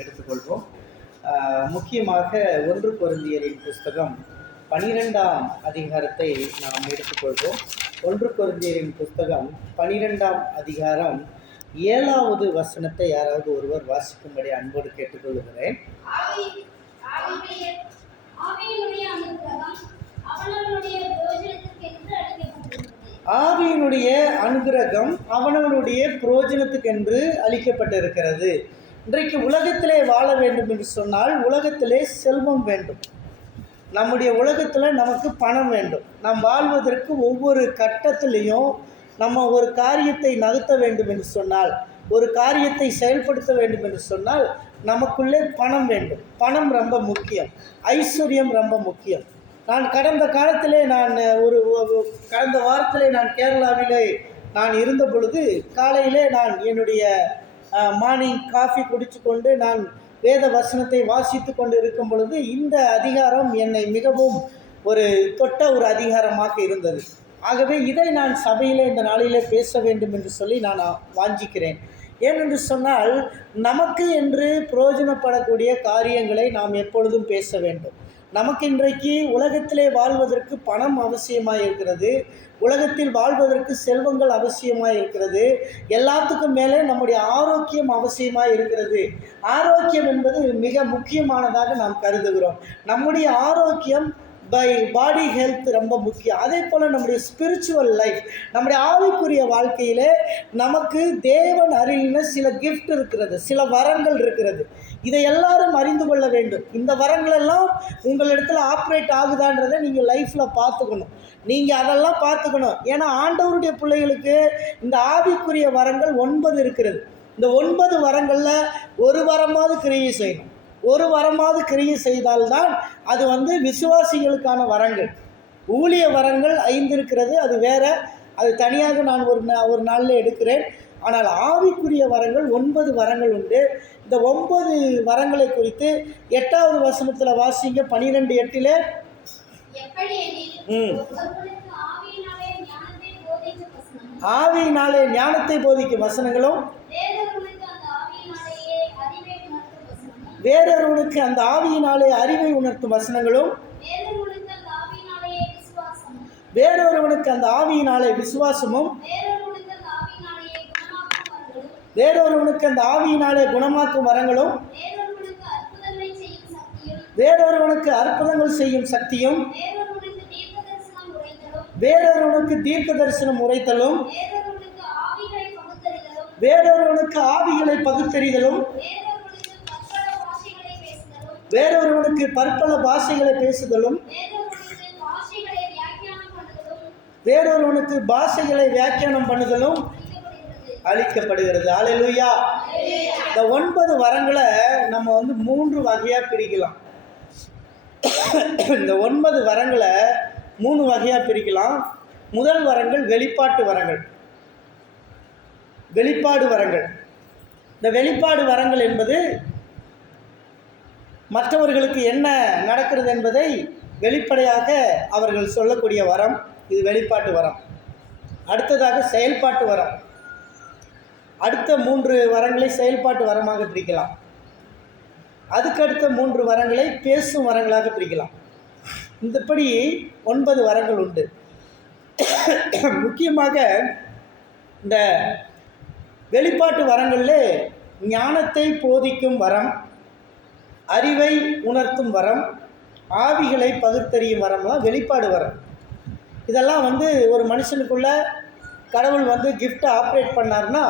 எடுத்துக்கொள்வோம். முக்கியமாக 1 கொரிந்தியரின் புஸ்தகம் 12ஆம் அதிகாரத்தை நாம் எடுத்துக்கொள்வோம். 1 கொரிந்தியரின் புஸ்தகம் 12ஆம் அதிகாரம் 7வது வசனத்தை யாராவது ஒருவர் வாசிக்கும்படி அன்போடு கேட்டுக்கொள்கிறேன். ஆவியினுடைய அனுகிரகம் அவனவனுடைய பிரயோஜனத்துக்கென்று அளிக்கப்பட்டிருக்கிறது. இன்றைக்கு உலகத்திலே வாழ வேண்டும் என்று சொன்னால் உலகத்திலே செல்வம் வேண்டும். நம்முடைய உலகத்தில் நமக்கு பணம் வேண்டும். நாம் வாழ்வதற்கு ஒவ்வொரு கட்டத்திலையும் நம்ம ஒரு காரியத்தை நகர்த்த வேண்டும் என்று சொன்னால், ஒரு காரியத்தை செயல்படுத்த வேண்டும் என்று சொன்னால் நமக்குள்ளே பணம் வேண்டும். பணம் ரொம்ப முக்கியம். ஐஸ்வர்யம் ரொம்ப முக்கியம். நான் கடந்த காலத்திலே கடந்த வாரத்திலே நான் கேரளாவிலே நான் இருந்த பொழுது காலையிலே நான் என்னுடைய மார்னிங் காஃபி குடித்து கொண்டு நான் வேத வசனத்தை வாசித்து கொண்டு இருக்கும் பொழுது இந்த அதிகாரம் என்னை மிகவும் தொட்ட ஒரு அதிகாரமாக இருந்தது. ஆகவே இதை நான் சபையிலே இந்த நாளிலே பேச வேண்டும் என்று சொல்லி நான் வாஞ்சிக்கிறேன். ஏனென்று சொன்னால் நமக்கு என்று பிரயோஜனப்படக்கூடிய காரியங்களை நாம் எப்பொழுதும் பேச வேண்டும். நமக்கு இன்றைக்கு உலகத்திலே வாழ்வதற்கு பணம் அவசியமாக இருக்கிறது. உலகத்தில் வாழ்வதற்கு செல்வங்கள் அவசியமாக இருக்கிறது. எல்லாத்துக்கும் மேலே நம்முடைய ஆரோக்கியம் அவசியமாக இருக்கிறது. ஆரோக்கியம் என்பது மிக முக்கியமானதாக நாம் கருதுகிறோம். நம்முடைய ஆரோக்கியம் பாடி ஹெல்த் ரொம்ப முக்கியம். அதே போல் நம்முடைய ஸ்பிரிச்சுவல் லைஃப், நம்முடைய ஆவிக்குரிய வாழ்க்கையில் நமக்கு தேவன் அருளின சில கிஃப்ட் இருக்கிறது, சில வரங்கள் இருக்கிறது. இதை எல்லாரும் அறிந்து கொள்ள வேண்டும். இந்த வரங்களெல்லாம் உங்களிடத்தில் ஆப்ரேட் ஆகுதான்றதை நீங்கள் லைஃப்பில் பார்த்துக்கணும். நீங்கள் அதெல்லாம் பார்த்துக்கணும். ஏன்னா ஆண்டவருடைய பிள்ளைகளுக்கு இந்த ஆவிக்குரிய வரங்கள் 9 இருக்கிறது. இந்த 9 வரங்களில் ஒரு வரமாவது கிரியை செய்யணும். ஒரு வரமாவது கிரியை செய்தால்தான் அது விசுவாசிகளுக்கான வரங்கள். ஊழிய வரங்கள் 5 இருக்கிறது, அது வேற, அது தனியாக நான் ஒரு நாளில் எடுக்கிறேன். ஆனால் ஆவிக்குரிய வரங்கள் 9 வரங்கள் உண்டு. இந்த 9 வரங்களை குறித்து 8வது வசனத்தில் வாசிங்க. 12:8 ஆவியினாலே ஞானத்தை போதிக்கும் வசனங்களும் வேறொருவனுக்கு அந்த ஆவியினாலே அறிவை உணர்த்தும் வசனங்களும் வேறொருவனுக்கு அந்த ஆவியினாலே விசுவாசமும் வேறொருவனுக்கு அந்த ஆவியினாலே குணமாக்கும் வரங்களும் வேறொருவனுக்கு அற்புதங்கள் செய்யும் சக்தியும் வேறொருவனுக்கு தீர்க்க தரிசனம் உரைத்தலும் வேறொருவனுக்கு ஆவிகளை பகுத்தறிதலும் வேறொருவனுக்கு பற்பல பாஷைகளை பேசுதலும் வேறொருவனுக்கு பாஷைகளை வியாக்கியானம் பண்ணுதலும் அளிக்கப்படுகிறது. அல்லேலூயா. இந்த 9 வரங்களை நம்ம 3 வகையாக பிரிக்கலாம். இந்த 9 வரங்களை 3 வகையாக பிரிக்கலாம். முதல் வரங்கள் வெளிப்பாட்டு வரங்கள். வெளிப்பாடு வரங்கள். இந்த வெளிப்பாடு வரங்கள் என்பது மற்றவர்களுக்கு என்ன நடக்கிறது என்பதை வெளிப்படையாக அவர்கள் சொல்லக்கூடிய வரம். இது வெளிப்பாட்டு வரம். அடுத்ததாக செயல்பாட்டு வரம். அடுத்த 3 வரங்களை செயல்பாட்டு வரமாக பிரிக்கலாம். அதுக்கடுத்த 3 வரங்களை பேசும் வரங்களாக பிரிக்கலாம். இந்தப்படி 9 வரங்கள் உண்டு. முக்கியமாக இந்த வெளிப்பாட்டு வரங்களில் ஞானத்தை போதிக்கும் வரம், அறிவை உணர்த்தும் வரம், ஆவிகளை பகுத்தறியும் வரம்லாம் வெளிப்பாடு வரம். இதெல்லாம் ஒரு மனுஷனுக்குள்ள கடவுள் கிஃப்ட்டை ஆப்ரேட் பண்ணார்னா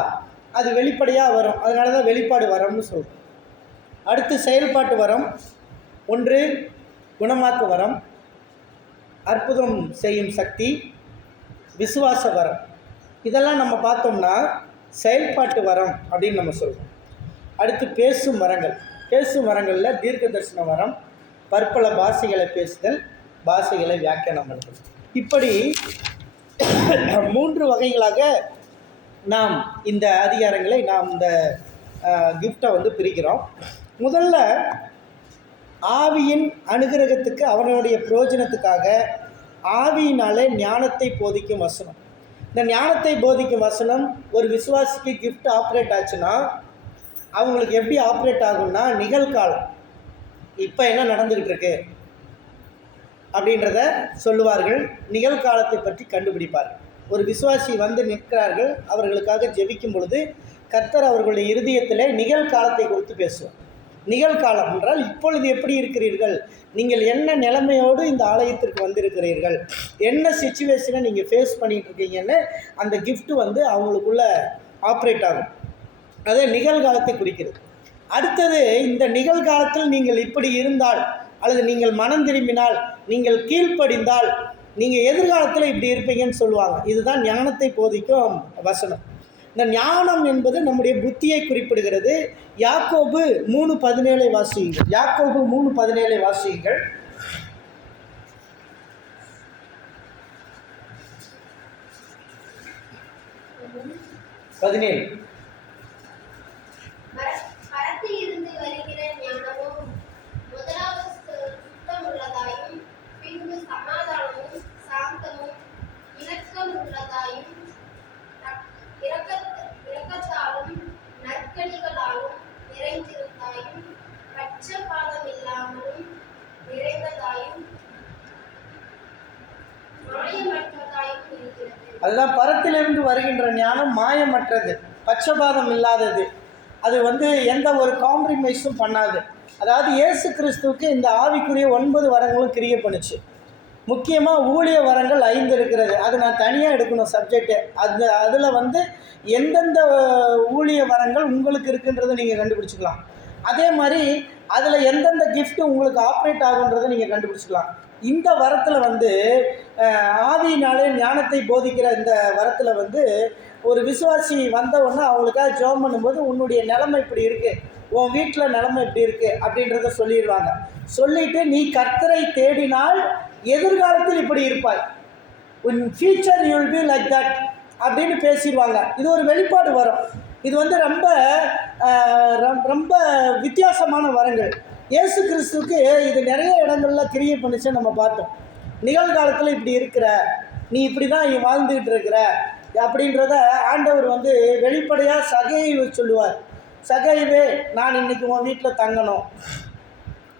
அது வெளிப்படையாக வரும். அதனால தான் வெளிப்பாடு வரம்னு சொல்கிறோம். அடுத்து செயல்பாட்டு வரம். 1 குணமாக்கு வரம், அற்புதம் செய்யும் சக்தி, விசுவாச வரம். இதெல்லாம் நம்ம பார்த்தோம்னா செயல்பாட்டு வரம் அப்படின்னு நம்ம சொல்கிறோம். அடுத்து பேசும் வரங்கள். பேசும் வரங்களில் தீர்க்க தரிசன வரம், பற்பல பாஷைகளை பேசுதல், பாஷைகளை வியாக்கியானம் பண்ணுதல். இப்படி 3 வகைகளாக நாம் இந்த அதிகாரங்களை இந்த கிஃப்டை பிரிக்கிறோம். முதல்ல ஆவியின் அனுகிரகத்துக்கு அவனுடைய பிரயோஜனத்துக்காக ஆவியினாலே ஞானத்தை போதிக்கும் வசனம். இந்த ஞானத்தை போதிக்கும் வசனம் ஒரு விசுவாசிக்கு கிஃப்ட் ஆப்ரேட் ஆச்சுன்னா அவங்களுக்கு எப்படி ஆப்ரேட் ஆகும்னா, நிகழ்காலம் இப்போ என்ன நடந்துக்கிட்டு இருக்கு அப்படின்றத சொல்லுவார்கள். நிகழ்காலத்தை பற்றி கண்டுபிடிப்பார்கள். ஒரு விசுவாசி வந்து நிற்கிறார்கள், அவர்களுக்காக ஜெபிக்கும் பொழுது கர்த்தர் அவர்களுடைய இருதயத்தில் நிகழ்காலத்தை குறித்து பேசுவார். நிகழ்காலம் என்றால் இப்பொழுது எப்படி இருக்கிறீர்கள், நீங்கள் என்ன நிலைமையோடு இந்த ஆலயத்திற்கு வந்திருக்கிறீர்கள், என்ன சிச்சுவேஷனை நீங்கள் ஃபேஸ் பண்ணிகிட்டு இருக்கீங்கன்னு அந்த கிஃப்ட் வந்து அவங்களுக்குள்ள ஆப்ரேட் ஆகும். அதே நிகழ்காலத்தை குறிக்கிறது. அடுத்தது, இந்த நிகழ்காலத்தில் நீங்கள் இப்படி இருந்தால் அல்லது நீங்கள் மனம் திரும்பினால், நீங்கள் கீழ்ப்படிந்தால், நீங்கள் எதிர்காலத்தில் இப்படி இருப்பீங்கன்னு சொல்லுவாங்க. இதுதான் ஞானத்தை போதிக்கும் வசனம். இந்த ஞானம் என்பது நம்முடைய புத்தியை குறிப்பிடுகிறது. யாக்கோபு 3:17 வாசியுங்கள். யாக்கோபு 3:17 வாசியுங்கள். 17. பரத்திலிருந்து வருகிற ஞானமும் முதலாவது சுத்தமுள்ளதாயும் பின்பு சமாதானமும் சாந்தமும் இரக்கம் உள்ளதாயும் இரக்கத்தாலும் நற்கனிகளாலும் நிறைந்திருந்தாயும் பட்சபாதம் இல்லாமலும் நிறைந்ததாயும் மாயமற்றதாயும் இருக்கிறது. அதுதான் பரத்திலிருந்து வருகின்ற ஞானம் மாயமற்றது, பட்சபாதம் இல்லாதது. அது வந்து எந்த ஒரு காம்ப்ரமைஸும் பண்ணாது. அதாவது இயேசு கிறிஸ்துவுக்கு இந்த ஆவிக்குரிய 9 வரங்களும் கிரியை பண்ணுச்சு. முக்கியமாக ஊழிய வரங்கள் 5 இருக்கிறது. அது நான் தனியாக எடுக்கணும் சப்ஜெக்டு. அதில் வந்து எந்தெந்த ஊழிய வரங்கள் உங்களுக்கு இருக்குன்றதை நீங்கள் கண்டுபிடிச்சிக்கலாம். அதே மாதிரி அதில் எந்தெந்த கிஃப்ட்டு உங்களுக்கு ஆப்ரேட் ஆகுன்றதை நீங்கள் கண்டுபிடிச்சிக்கலாம். இந்த வரத்தில் வந்து ஆவியினாலே ஞானத்தை போதிக்கிற இந்த வரத்தில் வந்து ஒரு விசுவாசி வந்தவுடனே அவங்களுக்காக ஜெபம் பண்ணும்போது, உன்னுடைய நிலைமை இப்படி இருக்குது, உன் வீட்டில் நிலைமை இப்படி இருக்குது அப்படின்றத சொல்லிடுவாங்க. சொல்லிவிட்டு, நீ கர்த்தரை தேடினால் எதிர்காலத்தில் இப்படி இருப்பாய், உன் future you will be like that அப்படின்னு பேசிடுவாங்க. இது ஒரு வெளிப்பாடு வரும். இது வந்து ரொம்ப ரொம்ப வித்தியாசமான வரங்கள். இயேசு கிறிஸ்துவுக்கு இது நிறைய இடங்களில் கிரியை பண்ணிச்சு நம்ம பார்த்தோம். நிகழ்காலத்தில் இப்படி இருக்கிற, நீ இப்படி தான் வாழ்ந்துக்கிட்டு இருக்கிற அப்படின்றத ஆண்டவர் வந்து வெளிப்படையாக சகையை சொல்லுவார். சகைவே, நான் இன்றைக்கி உன் வீட்டில் தங்கணும்.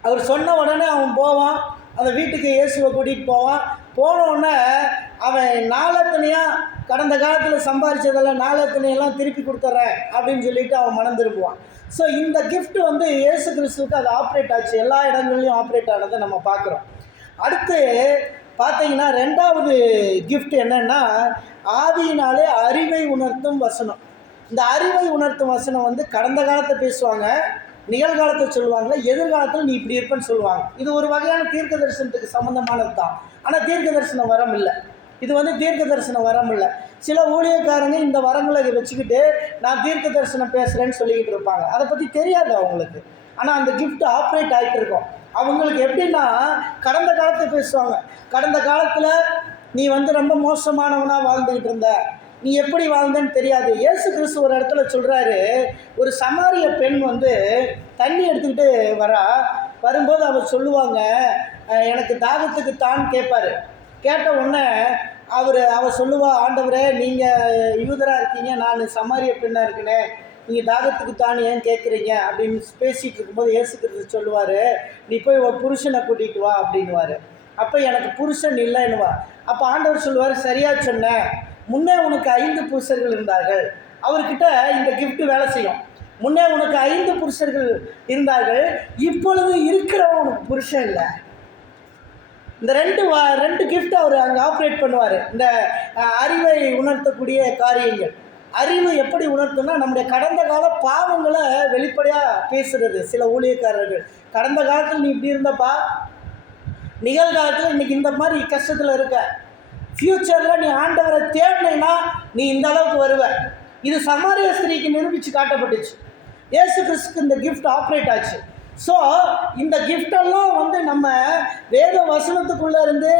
அவர் சொன்ன உடனே அவன் போவான், அந்த வீட்டுக்கு இயேசுவை கூட்டிகிட்டு போவான். போனோடனே அவன் நாளத்தனையாக கடந்த காலத்தில் சம்பாதிச்சதெல்லாம் நாளத்தனையெல்லாம் திருப்பி கொடுத்துட்றேன் அப்படின்னு சொல்லிட்டு அவன் மனம் திரும்புவான். ஸோ இந்த கிஃப்ட் வந்து இயேசு கிறிஸ்துவுக்கு அது ஆப்ரேட் ஆச்சு, எல்லா இடங்கள்லையும் ஆப்ரேட் ஆனதை நம்ம பார்க்குறோம். அடுத்து பார்த்தீங்கன்னா 2வது கிஃப்ட் என்னென்னா, ஆவியினாலே அறிவை உணர்த்தும் வசனம். இந்த அறிவை உணர்த்தும் வசனம் வந்து கடந்த காலத்தை பேசுவாங்க, நிகழ்காலத்தை சொல்லுவாங்க, எதிர்காலத்தில் நீ இப்படி இருப்பேன்னு சொல்லுவாங்க. இது ஒரு வகையான தீர்க்க தரிசனத்துக்கு சம்மந்தமானது தான். ஆனால் தீர்க்க தரிசனம் வரம் இல்லை. இது வந்து தீர்க்க தரிசனம் வரம் இல்லை. சில ஊழியக்காரங்க இந்த வரங்களை வச்சுக்கிட்டு நான் தீர்க்க தரிசனம் பேசுகிறேன்னு சொல்லிக்கிட்டு இருப்பாங்க. அதை பற்றி தெரியாது அவங்களுக்கு. ஆனால் அந்த கிஃப்ட் ஆப்ரேட் ஆகிட்டு இருக்கும். அவங்களுக்கு எப்படின்னா, கடந்த காலத்தை பேசுவாங்க. கடந்த காலத்தில் நீ வந்து ரொம்ப மோசமானவனாக வாழ்ந்துக்கிட்டு இருந்த, நீ எப்படி வாழ்ந்தேன்னு தெரியாது. இயேசு கிறிஸ்து ஒரு இடத்துல சொல்கிறாரு, ஒரு சமாரிய பெண் வந்து தண்ணி எடுத்துக்கிட்டு வரும்போது அவர் சொல்லுவாங்க, எனக்கு தாகத்துக்கு தான் கேட்பார். கேட்ட உடனே அவர் சொல்லுவா, ஆண்டவரே நீங்கள் யூதராக இருக்கீங்க, நான் சமாரிய பெண்ணாக இருக்கேனே, நீங்கள் தாகத்துக்கு தான் ஏன் கேட்குறீங்க அப்படின்னு பேசிகிட்டு இருக்கும்போது இயேசு கிறிஸ்து சொல்லுவார், நீ போய் ஒரு புருஷனை கூட்டிகிட்டு வா அப்படின்வார். அப்போ எனக்கு புருஷன் இல்லைன்னுவா. அப்போ ஆண்டவர் சொல்லுவார், சரியாக சொன்னேன், முன்னே உனக்கு 5 புருஷர்கள் இருந்தார்கள். அவர்கிட்ட இந்த கிஃப்ட் வேலை செய்யும். முன்னே உனக்கு 5 புருஷர்கள் இருந்தார்கள், இப்பொழுது இருக்கிறவன் உனக்கு புருஷன் இல்லை. இந்த ரெண்டு கிஃப்ட் அவர் அங்கே ஆப்ரேட் பண்ணுவார். இந்த அறிவை உணர்த்தக்கூடிய காரியங்கள். அறிவு எப்படி உணர்த்தும்னா, நம்முடைய கடந்த கால பாவங்களை வெளிப்படையாக பேசுகிறது. சில ஊழியக்காரர்கள், கடந்த காலத்தில் நீ இப்படி இருந்தப்பா, நிகழ்காலத்தில் இன்றைக்கி இந்த மாதிரி கஷ்டத்தில் இருக்க, ஃப்யூச்சரில் நீ ஆண்டவரை தேடினா நீ இந்த அளவுக்கு வருவ. இது சமாரிய ஸ்திரீக்கு நிரூபித்து காட்டப்பட்டுச்சு. இயேசு கிறிஸ்துக்கு இந்த கிஃப்ட் ஆப்ரேட் ஆச்சு. ஸோ இந்த கிஃப்டெல்லாம் வந்து நம்ம வேத வசனத்துக்குள்ளே இருந்து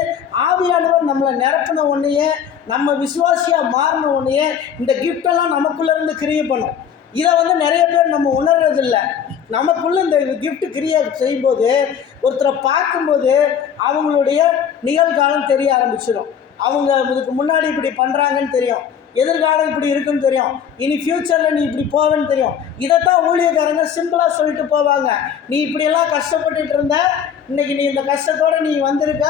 ஆவியானவர் நம்மளை நிரப்பின உடனேயே, நம்ம விசுவாசியாக மாறின உடனேயே இந்த கிஃப்டெல்லாம் நமக்குள்ளே இருந்து கிரியை பண்ணும். இதை வந்து நிறைய பேர் நம்ம உணர்றதில்லை. நமக்குள்ளே இந்த கிஃப்ட் கிரியை செய்யும்போது, ஒருத்தரை பார்க்கும்போது அவங்களுடைய நிகழ்காலம் தெரிய ஆரம்பிச்சிடும். அவங்க இதுக்கு முன்னாடி இப்படி பண்ணுறாங்கன்னு தெரியும். எதிர்காலம் இப்படி இருக்குன்னு தெரியும், இனி ஃப்யூச்சரில் நீ இப்படி போவேன்னு தெரியும். இதைத்தான் ஊழியக்காரங்க சிம்பிளாக சொல்லிட்டு போவாங்க. நீ இப்படியெல்லாம் கஷ்டப்பட்டுட்டு இருந்த, இன்றைக்கி நீ இந்த கஷ்டத்தோடு நீ வந்திருக்க,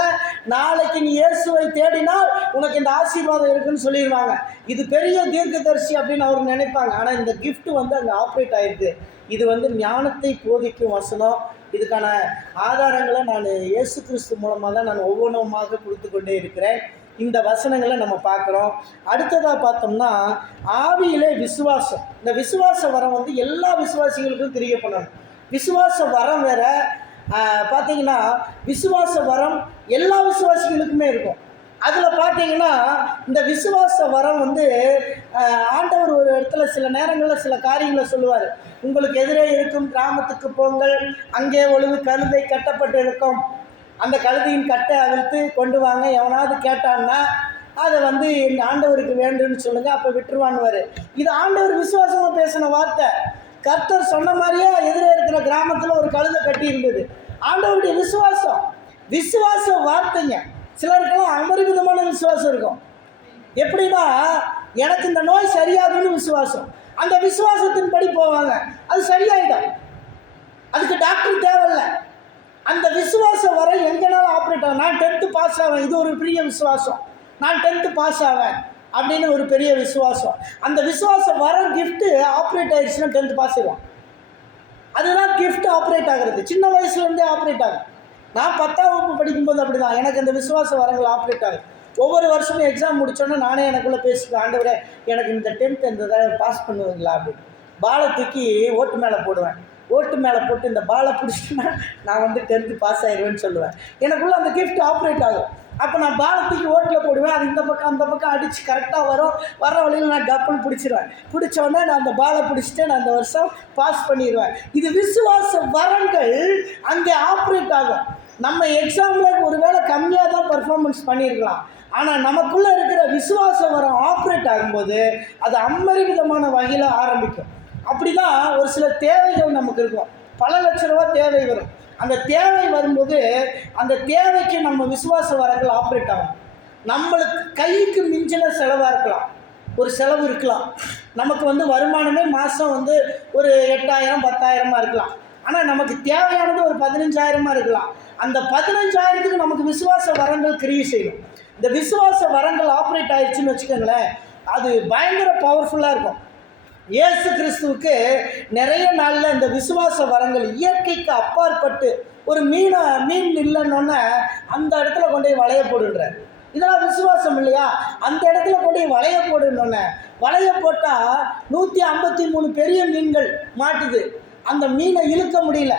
நாளைக்கு நீ இயேசுவை தேடினால் உனக்கு இந்த ஆசீர்வாதம் இருக்குன்னு சொல்லிடுவாங்க. இது பெரிய தீர்க்கதரிசி அப்படின்னு அவர் நினைப்பாங்க. ஆனால் இந்த கிஃப்ட் வந்து அங்கே ஆப்ரேட் ஆகிருக்கு. இது வந்து ஞானத்தை போதிக்கும் வசனம். இதுக்கான ஆதாரங்களை நான் இயேசு கிறிஸ்து மூலமாக தான் நான் ஒவ்வொன்றுமாக கொடுத்து கொண்டே இருக்கிறேன். இந்த வசனங்களை நம்ம பார்க்குறோம். அடுத்ததாக பார்த்தோம்னா ஆவியிலே விசுவாசம். இந்த விசுவாச வரம் வந்து எல்லா விசுவாசிகளுக்கும் தெரியப்படணும். விசுவாச வரம் வேற. பார்த்தீங்கன்னா விசுவாச வரம் எல்லா விசுவாசிகளுக்குமே இருக்கும். அதில் பார்த்தீங்கன்னா இந்த விசுவாச வரம் வந்து ஆண்டவர் ஒரு இடத்துல சில நேரங்களில் சில காரியங்களை சொல்லுவார். உங்களுக்கு எதிரே இருக்கும் கிராமத்துக்கு போங்கள், அங்கே ஒழுங்கு கழுதை கட்டப்பட்டு இருக்கும், அந்த கழுதையின் கட்டை அவிழ்த்து கொண்டு வாங்க, எவனாவது கேட்டான்னா அதை வந்து எங்கள் ஆண்டவருக்கு வேண்டும்னு சொல்லுங்கள், அப்போ விட்டுருவான்னுவார். இது ஆண்டவர் விசுவாசமாக பேசின வார்த்தை. கர்த்தர் சொன்ன மாதிரியே எதிரே இருக்கிற கிராமத்தில் ஒரு கழுதை கட்டி இருந்தது. ஆண்டவருடைய விசுவாசம், விசுவாச வார்த்தைங்க. சிலருக்கெல்லாம் அபரிமிதமான விசுவாசம் இருக்கும். எப்படின்னா எனக்கு இந்த நோய் சரியாகும்னு விசுவாசம். அந்த விசுவாசத்தின்படி போவாங்க, அது சரியாயிடும். அதுக்கு டாக்டர் தேவையில்லை. அந்த விசுவாசம் வர எங்கேனாலும் ஆப்ரேட் ஆகும். நான் 10th பாஸ் ஆவேன், இது ஒரு பெரிய விசுவாசம். நான் 10th பாஸ் ஆவேன் அப்படின்னு ஒரு பெரிய விசுவாசம். அந்த விசுவாசம் வர கிஃப்ட்டு ஆப்ரேட் ஆகிடுச்சுன்னா 10th பாஸ் ஆகும். அதுதான் கிஃப்ட் ஆப்ரேட் ஆகிறது. சின்ன வயசுலேருந்தே ஆப்ரேட் ஆகும். நான் 10ஆம் வகுப்பு படிக்கும்போது அப்படி தான் எனக்கு அந்த விசுவாச வரங்கள் ஆப்ரேட் ஆகும். ஒவ்வொரு வருஷமும் எக்ஸாம் முடித்தோன்னே நானே எனக்குள்ளே பேசிக்குவேன், ஆண்டவரே எனக்கு இந்த 10th இந்த தடவை பாஸ் பண்ணுவீங்களா அப்படின்னு. பாலை தூக்கி ஓட்டு மேலே போடுவேன். ஓட்டு மேலே போட்டு இந்த பாலை பிடிச்சிட்டுனா நான் வந்து 10th பாஸ் ஆயிடுவேன்னு சொல்லுவேன். எனக்குள்ளே அந்த கிஃப்ட் ஆப்ரேட் ஆகும். அப்போ நான் பாலை தூக்கி ஓட்டில் போடுவேன். அது இந்த பக்கம் அந்த பக்கம் அடித்து கரெக்டாக வரும். வர வழியில் நான் கப்புன்னு பிடிச்சிடுவேன். பிடிச்சோடனே நான் அந்த பாலை பிடிச்சிட்டு நான் அந்த வருஷம் பாஸ் பண்ணிடுவேன். இது விசுவாச வரங்கள் அங்கே ஆப்ரேட் ஆகும். நம்ம எக்ஸாமில் ஒரு வேளை கம்மியாக தான் பர்ஃபார்மன்ஸ் பண்ணியிருக்கலாம், ஆனால் நமக்குள்ளே இருக்கிற விசுவாச வரம் ஆப்ரேட் ஆகும்போது அது அம்மரிவிதமான வகையில் ஆரம்பிக்கும். அப்படி தான் ஒரு சில தேவைகள் நமக்கு இருக்கும். பல லட்ச ரூபா தேவை வரும். அந்த தேவை வரும்போது அந்த தேவைக்கு நம்ம விசுவாச வரங்கள் ஆப்ரேட் ஆகும். நம்மளுக்கு கைக்கு மிஞ்சின செலவாக இருக்கலாம், ஒரு செலவு இருக்கலாம். நமக்கு வந்து வருமானமே மாதம் வந்து ஒரு 8000 10,000 இருக்கலாம். ஆனால் நமக்கு தேவையானது ஒரு 15,000 இருக்கலாம். அந்த 15,000க்கு நமக்கு விசுவாச வரங்கள் கிரியை செய்யும். இந்த விசுவாச வரங்கள் ஆப்ரேட் ஆயிடுச்சுன்னு வச்சுக்கோங்களேன், அது பயங்கர பவர்ஃபுல்லாக இருக்கும். இயேசு கிறிஸ்துவுக்கு நிறைய நாளில் இந்த விசுவாச வரங்கள் இயற்கைக்கு அப்பாற்பட்டு ஒரு மீன் இல்லைன்னொன்னே அந்த இடத்துல கொண்டு போய் வளைய போடுன்றார். இதெல்லாம் விசுவாசம் இல்லையா? அந்த இடத்துல கொண்டு போய் வளைய போடுன்னொன்னே வளைய போட்டால் 153 பெரிய மீன்கள் மாட்டுது. அந்த மீனை இழுக்க முடியல.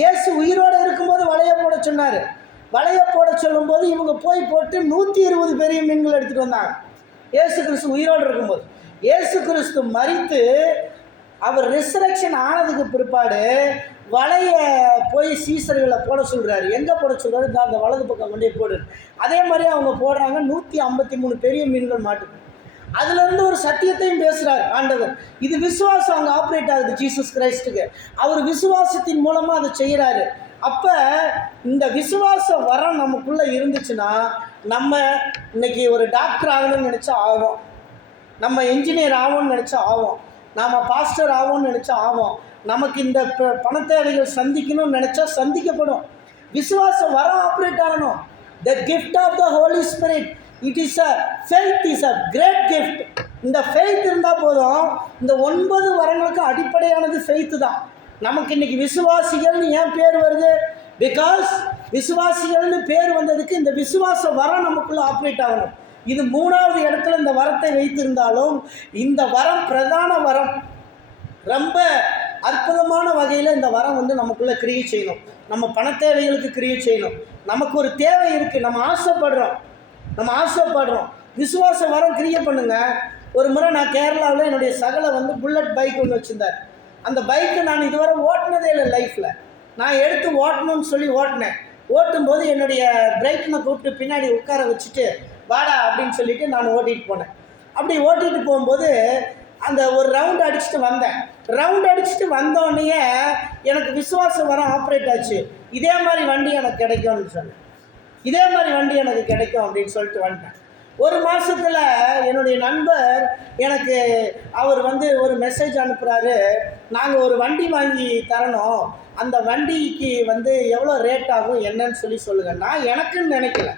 இயேசு உயிரோடு இருக்கும்போது வளைய போட சொன்னார். வளைய போட சொல்லும்போது இவங்க போய் போட்டு 120 பெரிய மீன்கள் எடுத்துகிட்டு வந்தாங்க. இயேசு கிறிஸ்து உயிரோடு இருக்கும்போது. இயேசு கிறிஸ்து மரித்து அவர் ரிசரக்ஷன் ஆனதுக்கு பிற்பாடு வலைய போய் சீசர்களை போட சொல்கிறாரு. எங்கே போட சொல்கிறாரு? அந்த வலது பக்கம் கொண்டே போடு. அதே மாதிரி அவங்க போடுறாங்க. 153 பெரிய மீன்கள் மாட்டுது. அதுலேருந்து ஒரு சத்தியத்தையும் பேசுகிறார் ஆண்டவர். இது விசுவாசம் அங்கே ஆப்ரேட் ஆகுது ஜீசஸ் கிரைஸ்ட்டுக்கு. அவர் விசுவாசத்தின் மூலமாக அதை செய்கிறாரு. அப்போ இந்த விசுவாச வரம் நமக்குள்ளே இருந்துச்சுன்னா நம்ம இன்றைக்கி ஒரு டாக்டர் ஆகணும்னு நினச்சா ஆகும், நம்ம என்ஜினியர் ஆகும்னு நினச்சா ஆகும், நாம் பாஸ்டர் ஆகும்னு நினச்சா ஆகும், நமக்கு இந்த பண தேவைகள் சந்திக்கணும்னு நினச்சா சந்திக்கப்படும். விசுவாச வரம் ஆப்ரேட் ஆகணும். The gift of the Holy Spirit, it is a faith, is a great gift. இந்த ஃபெய்த் இருந்தால் போதும். இந்த 9 வரங்களுக்கு அடிப்படையானது ஃபெய்த்து தான். நமக்கு இன்றைக்கி விசுவாசிகள்னு ஏன் பேர் வருது? பிகாஸ் விசுவாசிகள்னு பேர் வந்ததுக்கு இந்த விசுவாச வரம் நமக்குள்ளே ஆப்ரேட் ஆகணும். இது 3வது இடத்துல இந்த வரத்தை வைத்திருந்தாலும் இந்த வரம் பிரதான வரம். ரொம்ப அற்புதமான வகையில் இந்த வரம் வந்து நமக்குள்ளே கிரியை செய்யணும். நம்ம பண தேவைகளுக்கு கிரியை செய்யணும். நமக்கு ஒரு தேவை இருக்குது, நம்ம ஆசைப்படுறோம். விசுவாச வரம் கிரியை பண்ணுங்க. ஒரு முறை நான் கேரளாவில் என்னுடைய சகலை வந்து புல்லட் பைக் ஒன்று வச்சுருந்தார். அந்த பைக்கை நான் இதுவரை ஓட்டினதே இல்லை லைஃப்பில். நான் எடுத்து ஓட்டணும்னு சொல்லி ஓட்டினேன். ஓட்டும்போது என்னுடைய பிரேக்கினை கூப்பிட்டு பின்னாடி உட்கார வச்சுட்டு வாடா அப்படின்னு சொல்லிவிட்டு நான் ஓட்டிகிட்டு போனேன். அப்படி ஓட்டிகிட்டு போகும்போது அந்த ஒரு ரவுண்டு அடிச்சுட்டு வந்தேன். ரவுண்டு அடிச்சுட்டு வந்தோடனே எனக்கு விசுவாசம் வர ஆப்ரேட் ஆச்சு. இதே மாதிரி வண்டி எனக்கு கிடைக்கும்னு சொன்னேன். இதே மாதிரி வண்டி எனக்கு கிடைக்கும் அப்படின்னு சொல்லிட்டு வந்துட்டேன். 1 மாதத்தில் என்னுடைய நண்பர் எனக்கு அவர் வந்து ஒரு மெசேஜ் அனுப்புகிறாரு, நாங்கள் ஒரு வண்டி வாங்கி தரணும், அந்த வண்டிக்கு வந்து எவ்வளோ ரேட் ஆகும் என்னன்னு சொல்லி சொல்லுங்கள். நான் எனக்குன்னு நினைக்கல,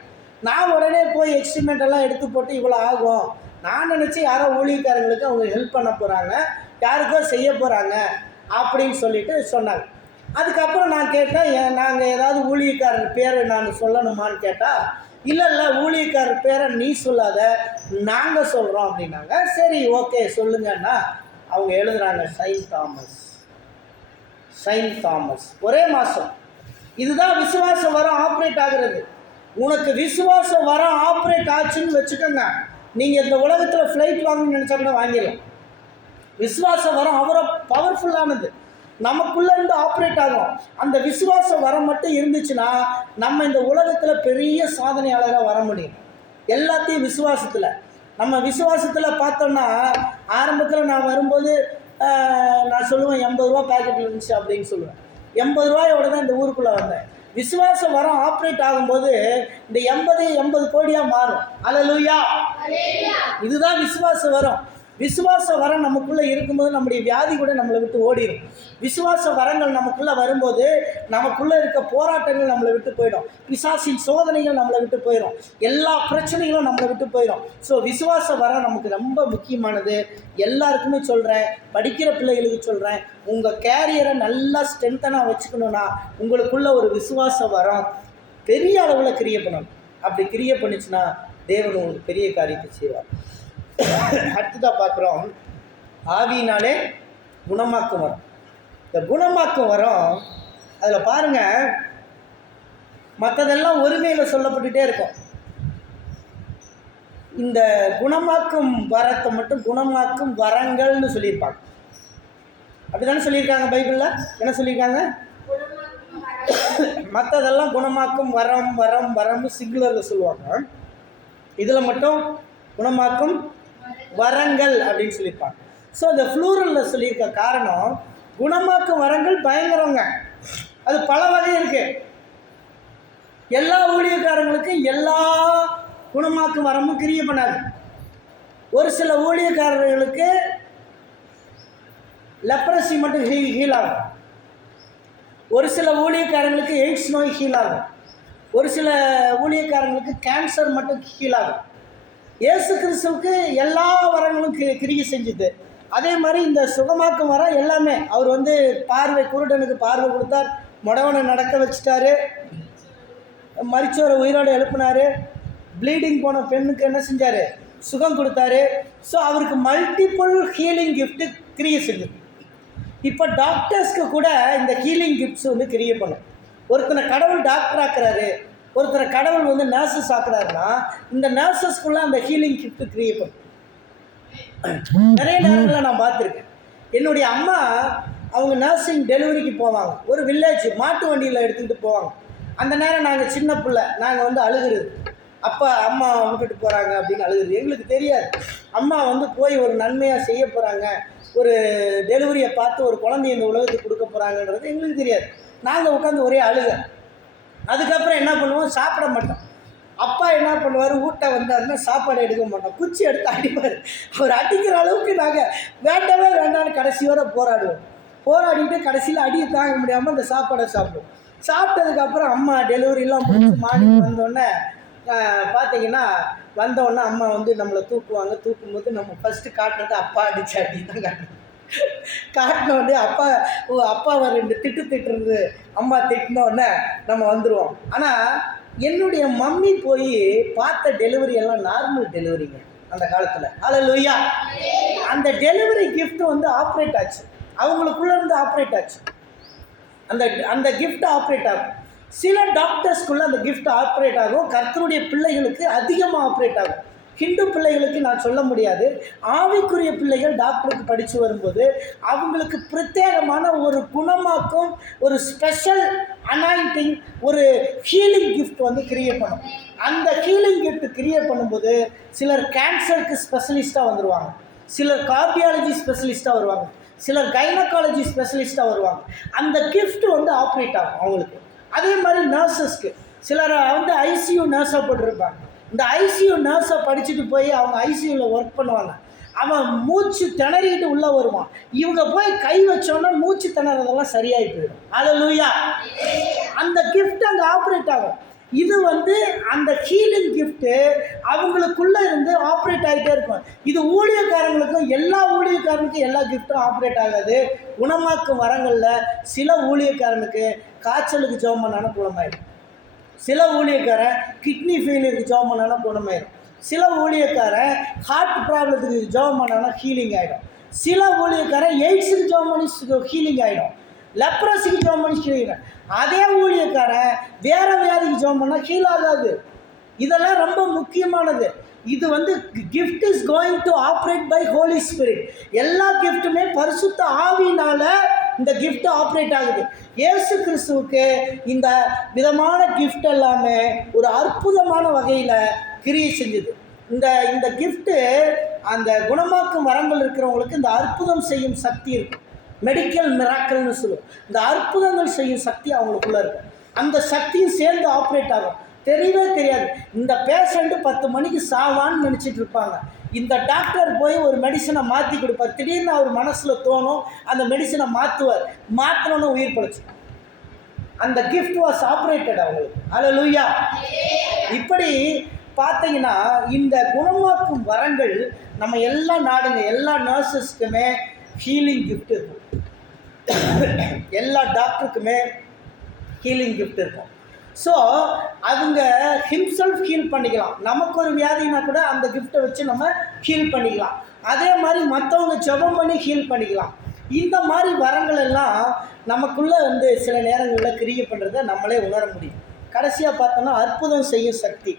நான் உடனே போய் எக்ஸ்டிமேட் எல்லாம் எடுத்து போட்டு இவ்வளோ ஆகும் நான் நினச்சி யாரோ ஊழியக்காரங்களுக்கு அவங்க ஹெல்ப் பண்ண போகிறாங்க, யாருக்கோ செய்ய போகிறாங்க அப்படின்னு சொல்லிட்டு சொன்னாங்க. அதுக்கப்புறம் நான் கேட்டேன், நாங்கள் ஏதாவது ஊழியக்காரர் பேரை நான் சொல்லணுமான்னு கேட்டால், இல்லை ஊழியக்காரர் பேரை நீ சொல்லாத, நாங்கள் சொல்கிறோம் அப்படின்னாங்க. சரி ஓகே சொல்லுங்கன்னா அவங்க எழுதுகிறாங்க சைன் தாமஸ். ஒரே மாதம். இதுதான் விசுவாச வரம் ஆப்ரேட் ஆகுறது. உனக்கு விசுவாச வரம் ஆப்ரேட் ஆச்சுன்னு வச்சுக்கோங்க, நீங்கள் இந்த உலகத்தில் ஃப்ளைட் வாங்கணும்னு நினச்சா கூட வாங்கிடலாம். விசுவாச வரம் அவ்வளோ பவர்ஃபுல்லானது, நமக்குள்ளேருந்து ஆப்ரேட் ஆகும். அந்த விசுவாச வரம் மட்டும் இருந்துச்சுன்னா நம்ம இந்த உலகத்தில் பெரிய சாதனையாளராக வர முடியும். எல்லாத்தையும் விசுவாசத்தில். நம்ம விசுவாசத்தில் பார்த்தோன்னா, ஆரம்பத்தில் நான் வரும்போது நான் சொல்லுவேன் 80 ரூபா பேக்கெட்டில் இருந்துச்சு அப்படின்னு சொல்லுவேன். 80 ரூபாயோட தான் இந்த ஊருக்குள்ளே வந்தேன். விசுவாச வரம் ஆப்ரேட் ஆகும்போது இந்த 80 கோடியாக மாறும். அல்லேலூயா. இதுதான் விசுவாச வரம். விசுவாச வரம் நமக்குள்ளே இருக்கும்போது நம்முடைய வியாதி கூட நம்மளை விட்டு ஓடிடும். விசுவாச வரங்கள் நமக்குள்ளே வரும்போது நமக்குள்ளே இருக்க போராட்டங்கள் நம்மளை விட்டு போயிடும். பிசாசின் சோதனைகள் நம்மளை விட்டு போயிடும். எல்லா பிரச்சனைகளும் நம்மளை விட்டு போயிடும். ஸோ விசுவாச வரம் நமக்கு ரொம்ப முக்கியமானது. எல்லாருக்குமே சொல்கிறேன், படிக்கிற பிள்ளைகளுக்கு சொல்கிறேன், உங்கள் கேரியரை நல்லா ஸ்ட்ரென்த்தனாக வச்சுக்கணுன்னா உங்களுக்குள்ள ஒரு விசுவாச வரம் பெரிய அளவில் கிரியை பண்ணணும். அப்படி கிரியை பண்ணிச்சுன்னா தேவன் உங்களுக்கு பெரிய காரியத்தை செய்வார். அடுத்ததாக பார்க்குறோம், ஆவியினாலே குணமாக்கும் வரம். இந்த குணமாக்கும் வரம் அதில் பாருங்கள், மற்றதெல்லாம் ஒருமையில் சொல்லப்பட்டுகிட்டே இருக்கும். இந்த குணமாக்கும் வரத்தை மட்டும் குணமாக்கும் வரங்கள்னு சொல்லியிருப்பாங்க. அப்படி தானே சொல்லியிருக்காங்க பைபிளில். என்ன சொல்லியிருக்காங்க? மற்றதெல்லாம் குணமாக்கும் வரம் சிங்குலரில் சொல்லுவாங்க. இதில் மட்டும் குணமாக்கும் வரங்கள் அப்படின்னு சொல்லியிருப்பாங்க. ஸோ இந்த ஃப்ளூரலில் சொல்லியிருக்க காரணம், குணமாக்கும் வரங்கள் பயங்கரங்க. அது பல வகை இருக்குது. எல்லா ஊழியக்காரங்களுக்கும் எல்லா குணமாக்கும் வரமும் கிரியை பண்ணாது. ஒரு சில ஊழியக்காரர்களுக்கு லெப்ரசி மட்டும் ஹீல் ஆகும். ஒரு சில ஊழியக்காரங்களுக்கு எய்ட்ஸ் நோய் ஹீல் ஆகும். ஒரு சில ஊழியக்காரங்களுக்கு கேன்சர் மட்டும் ஹீல் ஆகும். இயேசு கிறிஸ்துவுக்கு எல்லா வரங்களும் கிரியை செஞ்சுது. அதே மாதிரி இந்த சுகமாக்கும் வரம் எல்லாமே. அவர் வந்து குருடனுக்கு பார்வை கொடுத்தார், முடவனை நடக்க வச்சுட்டாரு, மரிச்சோரை உயிரோடு எழுப்பினார், ப்ளீடிங் போன பெண்ணுக்கு என்ன செஞ்சார்? சுகம் கொடுத்தாரு. ஸோ அவருக்கு மல்டிபிள் ஹீலிங் கிஃப்ட்டு கிரியை செஞ்சுது. இப்போ டாக்டர்ஸ்க்கு கூட இந்த ஹீலிங் கிஃப்ட்ஸ் வந்து கிரியை பண்ணும். ஒருத்தனை கடவுள் டாக்டர் ஆக்குறாரு, ஒருத்தரை கடவுள் வந்து நர்சஸ் ஆக்குறாருன்னா இந்த நர்சஸ்க்குள்ளே அந்த ஹீலிங் கிஃப்ட்டு கிரியேட் பண்ணும். நிறைய நேரங்களில் நான் பார்த்துருக்கேன். என்னுடைய அம்மா அவங்க நர்சிங் டெலிவரிக்கு போவாங்க. ஒரு வில்லேஜ் மாட்டு வண்டியில் எடுத்துக்கிட்டு போவாங்க. அந்த நேரம் நாங்கள் சின்ன பிள்ளை, நாங்கள் வந்து அழுகிறது, அப்பா அம்மா விட்டுட்டு போகிறாங்க அப்படின்னு அழுகிறது. எங்களுக்கு தெரியாது அம்மா வந்து போய் ஒரு நன்மையாக செய்ய போகிறாங்க, ஒரு டெலிவரியை பார்த்து ஒரு குழந்தைய இந்த உலகத்துக்கு கொடுக்க போகிறாங்கன்றது எங்களுக்கு தெரியாது. நாங்கள் உட்காந்து ஒரே அழுக. அதுக்கப்புறம் என்ன பண்ணுவோம்? சாப்பிட மாட்டோம். அப்பா என்ன பண்ணுவார்? ஊட்ட வந்தாருன்னா சாப்பாடு எடுக்க மாட்டோம், குச்சி எடுத்து அடிப்பார். அவர் அடிக்கிற அளவுக்கு நாங்கள் வேண்டாமே வேண்டாம்னு கடைசி வரை போராடிட்டு கடைசியில் அடியை தாங்க முடியாமல் அந்த சாப்பாடை சாப்பிடுவோம். சாப்பிட்டதுக்கப்புறம் அம்மா டெலிவரிலாம் முடிச்சு மார்னிங் வந்தோடனே பார்த்தீங்கன்னா அம்மா வந்து நம்மளை தூக்கும்போது நம்ம ஃபஸ்ட்டு காட்டுறது அப்பா அடிச்சு அடி தான் காட்டுறோம். காட்டினோடனே அப்பாவை 2 திட்டுறது, அம்மா திட்டினோடனே நம்ம வந்துடுவோம். ஆனால் என்னுடைய மம்மி போய் பார்த்த டெலிவரி எல்லாம் நார்மல் டெலிவரிங்க அந்த காலத்தில். அல்லேலூயா. அந்த டெலிவரி கிஃப்ட் வந்து ஆப்ரேட் ஆச்சு, அவங்களுக்குள்ளேருந்து ஆப்ரேட் ஆச்சு. அந்த கிஃப்ட் ஆப்ரேட் ஆகும். சில டாக்டர்ஸ்குள்ளே அந்த கிஃப்ட் ஆப்ரேட் ஆகும். கர்த்தருடைய பிள்ளைகளுக்கு அதிகமாக ஆப்ரேட் ஆகும். ஹிந்து பிள்ளைகளுக்கு நான் சொல்ல முடியாது. ஆவிக்குரிய பிள்ளைகள் டாக்டருக்கு படித்து வரும்போது அவங்களுக்கு பிரத்யேகமான ஒரு குணமாக்கும் ஒரு ஸ்பெஷல் அனாயிண்டிங், ஒரு ஹீலிங் கிஃப்ட் வந்து கிரியேட் பண்ணும். அந்த ஹீலிங் கிஃப்ட் கிரியேட் பண்ணும்போது சிலர் கேன்சருக்கு ஸ்பெஷலிஸ்ட்டாக வந்துடுவாங்க, சிலர் கார்டியாலஜி ஸ்பெஷலிஸ்ட்டாக வருவாங்க, சிலர் கைனகாலஜி ஸ்பெஷலிஸ்ட்டாக வருவாங்க. அந்த கிஃப்ட் வந்து ஆப்ரேட் ஆகும் அவங்களுக்கு. அதே மாதிரி நர்சஸ்க்கு சிலர் வந்து ஐசியூ நர்ஸாக போட்டிருப்பாங்க, இந்த ஐசியூ நர்ஸை படிச்சுட்டு போய் அவங்க ஐசியூவில் ஒர்க் பண்ணுவாங்க. அவன் மூச்சு திணறிக்கிட்டு உள்ளே வருவான். இவங்க போய் கை வச்சோன்னா மூச்சு திணறதெல்லாம் சரியாகி போயிடும். அல்லேலூயா. அந்த கிஃப்ட் அங்கே ஆப்ரேட் ஆகும். இது வந்து அந்த ஹீலிங் கிஃப்ட்டு அவங்களுக்குள்ளே இருந்து ஆப்ரேட் ஆகிட்டே இருக்கும். இது ஊழியக்காரங்களுக்கும் எல்லா ஊழியக்காரனுக்கும் எல்லா கிஃப்ட்டும் ஆப்ரேட் ஆகாது. குணமாக்கும் வரங்களில் சில ஊழியக்காரனுக்கு காய்ச்சலுக்கு ஜெபம் பண்ணாலும் குணமாயிடும். சில ஊழியக்காரன் கிட்னி ஃபெயிலியருக்கு ஜெபம் பண்ணாலும் குணமாயிடும். சில ஊழியக்காரன் ஹார்ட் ப்ராப்ளத்துக்கு ஜெபம் பண்ணாலும் ஹீலிங் ஆகிடும். சில ஊழியக்காரன் எய்ட்ஸுக்கு ஜெபம் பண்ணி ஹீலிங் ஆகிடும். லெப்ரஸிக்கு ஜெபம் பண்ணி ஹீலிங். அதே ஊழியக்காரன் வேற வியாதிக்கு ஜெபம் பண்ணால் ஹீல் ஆகாது. இதெல்லாம் ரொம்ப முக்கியமானது. இது வந்து gift is going to operate by Holy Spirit. எல்லா கிஃப்ட்டுமே பரிசுத்த ஆவியினால இந்த கிஃப்ட் ஆப்ரேட் ஆகுது. இயேசு கிறிஸ்துவுக்கு இந்த விதமான கிஃப்ட் எல்லாமே ஒரு அற்புதமான வகையில் கிரியை செஞ்சது. இந்த கிஃப்ட்டு அந்த குணமாக்கும் வரங்கள் இருக்கிறவங்களுக்கு இந்த அற்புதம் செய்யும் சக்தி இருக்கும். மெடிக்கல் மிராக்கல்னு சொல்லுவோம். இந்த அற்புதங்கள் செய்யும் சக்தி அவங்களுக்குள்ளே இருக்கும். அந்த சக்தியும் சேர்ந்து ஆப்ரேட் ஆகும். தெரியவே தெரியாது. இந்த பேஷண்ட்டு 10 மணிக்கு சாவான்னு நினச்சிட்டு இருப்பாங்க. இந்த டாக்டர் போய் ஒரு மெடிசனை மாற்றி கொடுப்பார். திடீர்னு அவர் மனசில் தோணும், அந்த மெடிசனை மாற்றுவார். மாற்றணுன்னு உயிர் படைச்சு. அந்த கிஃப்ட் வாஸ் ஆப்ரேட்டட் அவங்களுக்கு. அல்லேலூயா. இப்படி பார்த்தீங்கன்னா இந்த குணமாக்கும் வரங்கள் நம்ம எல்லா நாடுங்க, எல்லா நர்சஸ்க்குமே ஹீலிங் கிஃப்ட் இருக்கும். எல்லா டாக்டருக்குமே ஹீலிங் கிஃப்ட் இருக்கும். ஸோ அவங்க ஹிம்செல்ஃப் ஹீல் பண்ணிக்கலாம். நமக்கு ஒரு வியாதினா கூட அந்த கிஃப்ட்டை வச்சு நம்ம ஹீல் பண்ணிக்கலாம். அதே மாதிரி மற்றவங்க ஜெபம் பண்ணி ஹீல் பண்ணிக்கலாம். இந்த மாதிரி வரங்கள் எல்லாம் நமக்குள்ளே வந்து சில நேரங்களில் கிரியை பண்ணுறதை நம்மளே உணர முடியும். கடைசியாக பார்த்தோன்னா அற்புதம் செய்யும் சக்தி.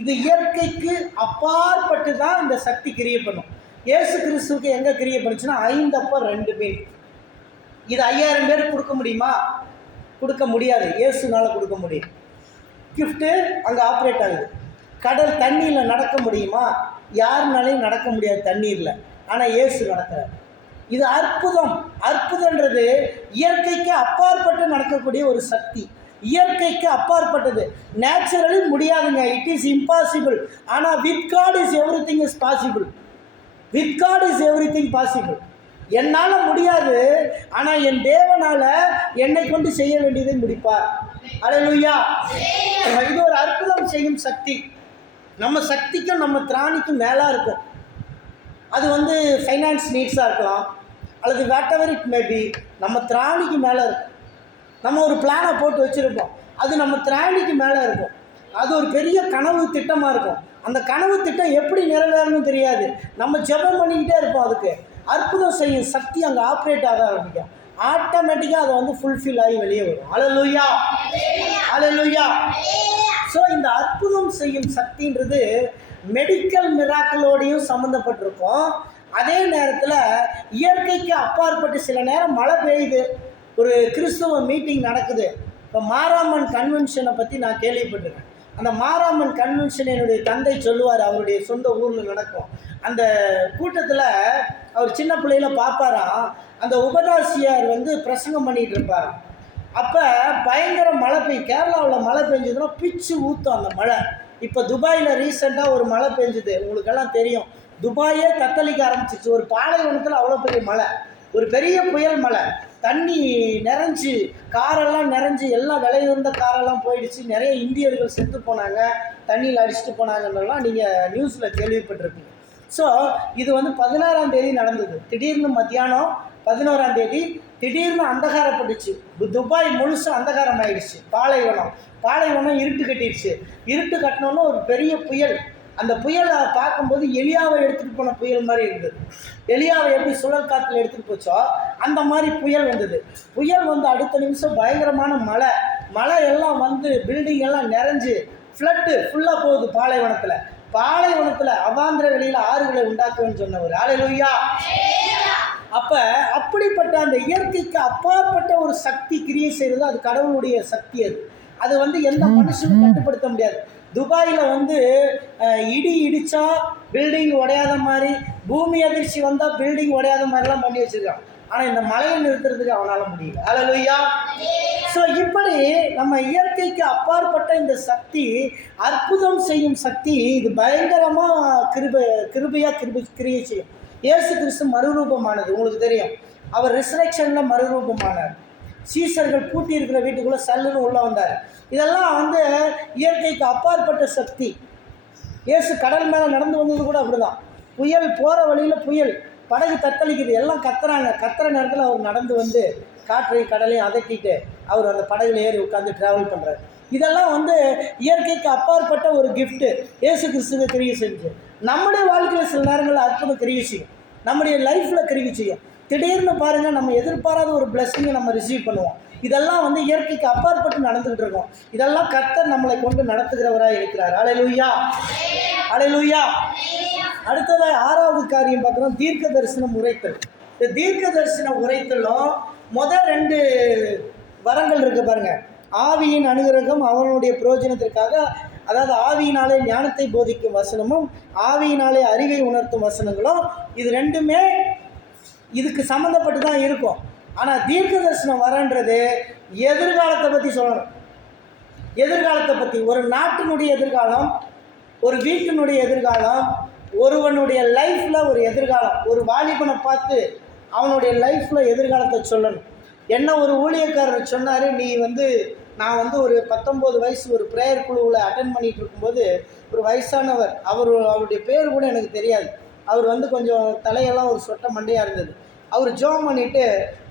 இது இயற்கைக்கு அப்பாற்பட்டு தான் இந்த சக்தி கிரியை பண்ணும். இயேசு கிறிஸ்துவுக்கு எங்கே கிரியை பண்ணுச்சுன்னா 5 அப்பம் 2 மீன். இது 5000 பேருக்கு கொடுக்க முடியுமா? கொடுக்க முடியாது. இயேசுனால் கொடுக்க முடியும். கிஃப்ட்டு அங்கே ஆப்ரேட் ஆகுது. கடல் தண்ணியில் நடக்க முடியுமா? யாருனாலையும் நடக்க முடியாது தண்ணீரில். ஆனால் இயேசு நடக்கிறார். இது அற்புதம். அற்புதன்றது இயற்கைக்கு அப்பாற்பட்டு நடக்கக்கூடிய ஒரு சக்தி. இயற்கைக்கு அப்பாற்பட்டது. நேச்சுரலி முடியாதுங்க. It is impossible. ஆனால் with God is everything is possible. With God is everything possible. என்னால் முடியாது, ஆனால் என் தேவனால் என்னை கொண்டு செய்ய வேண்டியதை முடிப்பார். அல்லேலூயா. இது ஒரு அற்புதம் செய்யும் சக்தி. நம்ம சக்திக்கும் நம்ம திராணிக்கும் மேலாக இருக்கும். அது வந்து ஃபைனான்ஸ் நீட்ஸாக இருக்கலாம், அல்லது வாட் எவர் இட் மேபி. நம்ம திராணிக்கு மேலே இருக்கும். நம்ம ஒரு பிளானை போட்டு வச்சுருப்போம், அது நம்ம திராணிக்கு மேலே இருக்கும். அது ஒரு பெரிய கனவு திட்டமாக இருக்கும். அந்த கனவு திட்டம் எப்படி நிறைவேறணும்னு தெரியாது. நம்ம ஜெபம் பண்ணிக்கிட்டே இருப்போம். அதுக்கு அற்புதம் செய்யும் சக்தி அங்கே ஆப்ரேட் ஆக ஆரம்பிக்கும். ஆட்டோமேட்டிக்காக அதை வந்து ஃபுல்ஃபில் ஆகி வெளியே வரும். அல்லேலூயா. அல்லேலூயா. ஸோ இந்த அற்புதம் செய்யும் சக்தின்றது மெடிக்கல் மிராக்களோடையும் சம்மந்தப்பட்டிருக்கும். அதே நேரத்தில் இயற்கைக்கு அப்பாற்பட்டு சில நேரம் மழை பெய்யுது, ஒரு கிறிஸ்தவ மீட்டிங் நடக்குது. இப்போ மாராமன் கன்வென்ஷனை பற்றி நான் கேள்விப்பட்டிருக்கேன். அந்த மாராமன் கன்வென்ஷன் என்னுடைய தந்தை சொல்லுவார், அவருடைய சொந்த ஊரில் நடக்கும். அந்த கூட்டத்தில் அவர் சின்ன பிள்ளையில பார்ப்பாராம், அந்த உபதாசியார் வந்து பிரசங்கம் பண்ணிகிட்டு இருப்பாராம். அப்போ பயங்கர மழை பெய்யும். கேரளாவில் மழை பெஞ்சதுன்னா பிச்சு ஊற்றும் அந்த மழை. இப்போ துபாயில் ரீசெண்டாக ஒரு மழை பெஞ்சுது, உங்களுக்கெல்லாம் தெரியும். துபாயே தத்தளிக்க ஆரம்பிச்சிச்சு. ஒரு பாலைவனத்தில் அவ்வளோ பெரிய மழை, ஒரு பெரிய புயல் மழை. தண்ணி நிறைஞ்சு, காரெல்லாம் நிறைஞ்சு, எல்லாம் விலையுறந்த காரெல்லாம் போயிடுச்சு. நிறைய இந்தியர்கள் செத்து போனாங்க, தண்ணியில் அடிச்சுட்டு போனாங்கன்னெல்லாம் நீங்கள் நியூஸில் கேள்விப்பட்டிருப்பீங்க. ஸோ இது வந்து 16ஆம் தேதி நடந்தது. திடீர்னு மத்தியானம் 11ஆம் தேதி திடீர்னு அந்தகாரப்பட்டுச்சு. துபாய் முழுசும் அந்தகாரம் ஆயிடுச்சு. பாலைவனம் இருட்டு கட்டிடுச்சு. இருட்டு கட்டினோன்னு ஒரு பெரிய புயல். அந்த புயலை பார்க்கும்போது எலியாவை எடுத்துகிட்டு போன புயல் மாதிரி இருந்தது. எலியாவை எப்படி சுழல் காற்றுல எடுத்துகிட்டு போச்சோ அந்த மாதிரி புயல் வந்தது. புயல் வந்து அடுத்த நிமிஷம் பயங்கரமான மழை எல்லாம் வந்து பில்டிங் எல்லாம் நிறைஞ்சு ஃப்ளட்டு ஃபுல்லாக போகுது. பாலைவனத்தில் அவாந்திர வெளியில் ஆறுகளை உண்டாக்குவேன்னு சொன்னவர். அல்லேலூயா. அப்போ அப்படிப்பட்ட அந்த இயற்கைக்கு அப்பாற்பட்ட ஒரு சக்தி கிரியை செய்கிறது, அது கடவுளுடைய சக்தி. அது வந்து எந்த மனுஷனும் கட்டுப்படுத்த முடியாது. துபாயில் வந்து இடி இடித்தா பில்டிங் உடையாத மாதிரி, பூமி அதிர்ச்சி வந்தால் பில்டிங் உடையாத மாதிரிலாம் பண்ணி வச்சுருக்கான். ஆனால் இந்த மழையை நிறுத்துறதுக்கு அவனால் முடியல. அல்லேலூயா. ஸோ இப்படி நம்ம இயற்கைக்கு அப்பாற்பட்ட இந்த சக்தி, அற்புதம் செய்யும் சக்தி, இது பயங்கரமாக கிரியை செய்யும். இயேசு கிறிஸ்து மறுரூபமானது உங்களுக்கு தெரியும். அவர் ரிசரக்ஷனில் மறுரூபமானார். சீசர்கள் பூட்டி இருக்கிற வீட்டுக்குள்ளே சல்லுன்னு உள்ளே வந்தார். இதெல்லாம் வந்து இயற்கைக்கு அப்பாற்பட்ட சக்தி. இயேசு கடல் மேலே நடந்து வந்தது கூட அப்படிதான். புயல் போகிற வழியில் புயல், படகு தத்தளிக்குது, எல்லாம் கத்துறாங்க. கத்துற நேரத்தில் அவர் நடந்து வந்து காற்றையும் கடலையும் அதட்டிட்டு அவர் அந்த படகுல ஏறி உட்காந்து ட்ராவல் பண்ணுறாரு. இதெல்லாம் வந்து இயற்கைக்கு அப்பாற்பட்ட ஒரு கிஃப்ட்டு இயேசு கிறிஸ்துவை கிரியை செஞ்சு. நம்முடைய வாழ்க்கையில் சில நேரங்களில் அற்புதம் கிரியை செய்யும், நம்முடைய லைஃப்பில் கிரியை செய்யும். திடீர்னு பாருங்கள், நம்ம எதிர்பாராத ஒரு பிளெஸ்ஸிங்கை நம்ம ரிசீவ் பண்ணுவோம். இதெல்லாம் வந்து இயற்கைக்கு அப்பாற்பட்டு நடந்துகிட்டு இருக்கோம். இதெல்லாம் கர்த்தர் நம்மளை கொண்டு நடத்துகிறவராக இருக்கிறார். அல்லேலூயா, அல்லேலூயா. அடுத்ததாக 6வது காரியம் பார்க்குறோம், தீர்க்க தரிசனம் உரைத்தல். இந்த தீர்க்க தரிசனம் உரைத்தலும் முதல் 2 வரங்கள் இருக்கு பாருங்க. ஆவியின் அனுகிரகம் அவனுடைய பிரயோஜனத்திற்காக, அதாவது ஆவியினாலே ஞானத்தை போதிக்கும் வசனமும் ஆவியினாலே அறிவை உணர்த்தும் வசனங்களும், இது 2மே இதுக்கு சம்மந்தப்பட்டு தான் இருக்கும். ஆனால் தீர்க்க தரிசனம் வரன்றது எதிர்காலத்தை பற்றி சொல்லணும். எதிர்காலத்தை பற்றி, ஒரு நாட்டினுடைய எதிர்காலம், ஒரு வீட்டினுடைய எதிர்காலம், ஒருவனுடைய லைஃப்பில் ஒரு எதிர்காலம். ஒரு வாலிபனை பார்த்து அவனுடைய லைஃப்பில் எதிர்காலத்தை சொல்லணும். என்ன ஒரு ஊழியக்காரர் சொன்னார், நான் ஒரு 19 வயசு ஒரு ப்ரேயர் குழுவில் அட்டென்ட் பண்ணிகிட்டு இருக்கும்போது ஒரு வயசானவர், அவருடைய பேர் கூட எனக்கு தெரியாது. அவர் கொஞ்சம் தலையெல்லாம் ஒரு சொட்ட மண்டையாக இருந்தது. அவர் ஜெபம் பண்ணிவிட்டு,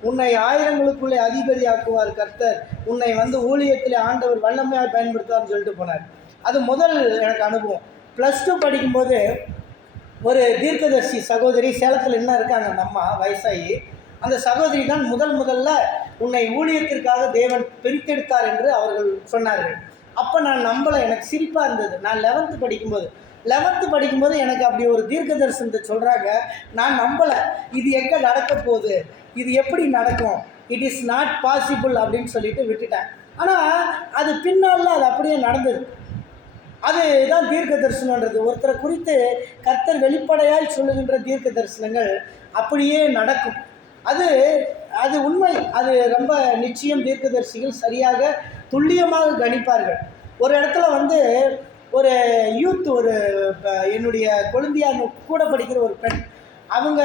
உன்னை ஆயிரங்களுக்குள்ளே அதிபதி ஆக்குவார் கர்த்தர், உன்னை ஊழியத்தில் ஆண்டவர் வல்லமையாக பயன்படுத்துவார்னு சொல்லிட்டு போனார். அது முதல் எனக்கு அனுபவம். +2 படிக்கும்போது ஒரு தீர்க்கதரிசி சகோதரி சேலத்தில் என்ன இருக்காங்க, நம்ம வயசாகி, அந்த சகோதரி தான் முதல்ல உன்னை ஊழியத்திற்காக தேவன் பிரித்தெடுத்தார் என்று அவர்கள் சொன்னார்கள். அப்போ நான் நம்பலை, எனக்கு சிரிப்பாக இருந்தது. நான் 11th படிக்கும்போது எனக்கு அப்படி ஒரு தீர்க்க தரிசனத்தை சொல்கிறாங்க. நான் நம்பலை, இது எங்கே நடக்க போகுது, இது எப்படி நடக்கும், இட் இஸ் நாட் பாசிபிள் அப்படின்னு சொல்லிட்டு விட்டுட்டேன். ஆனால் அது பின்னால் அது அப்படியே நடந்தது. அதுதான் தீர்க்க தரிசனன்றது. ஒருத்தரை குறித்து கர்த்தர் வெளிப்படையாய் சொல்லுகின்ற தீர்க்க தரிசனங்கள் அப்படியே நடக்கும். அது உண்மை, அது ரொம்ப நிச்சயம். தீர்க்கதரிசிகள் சரியாக துல்லியமாக கணிப்பார்கள். ஒரு இடத்துல ஒரு யூத், என்னுடைய கொழுந்தியார் கூட படிக்கிற ஒரு அவங்க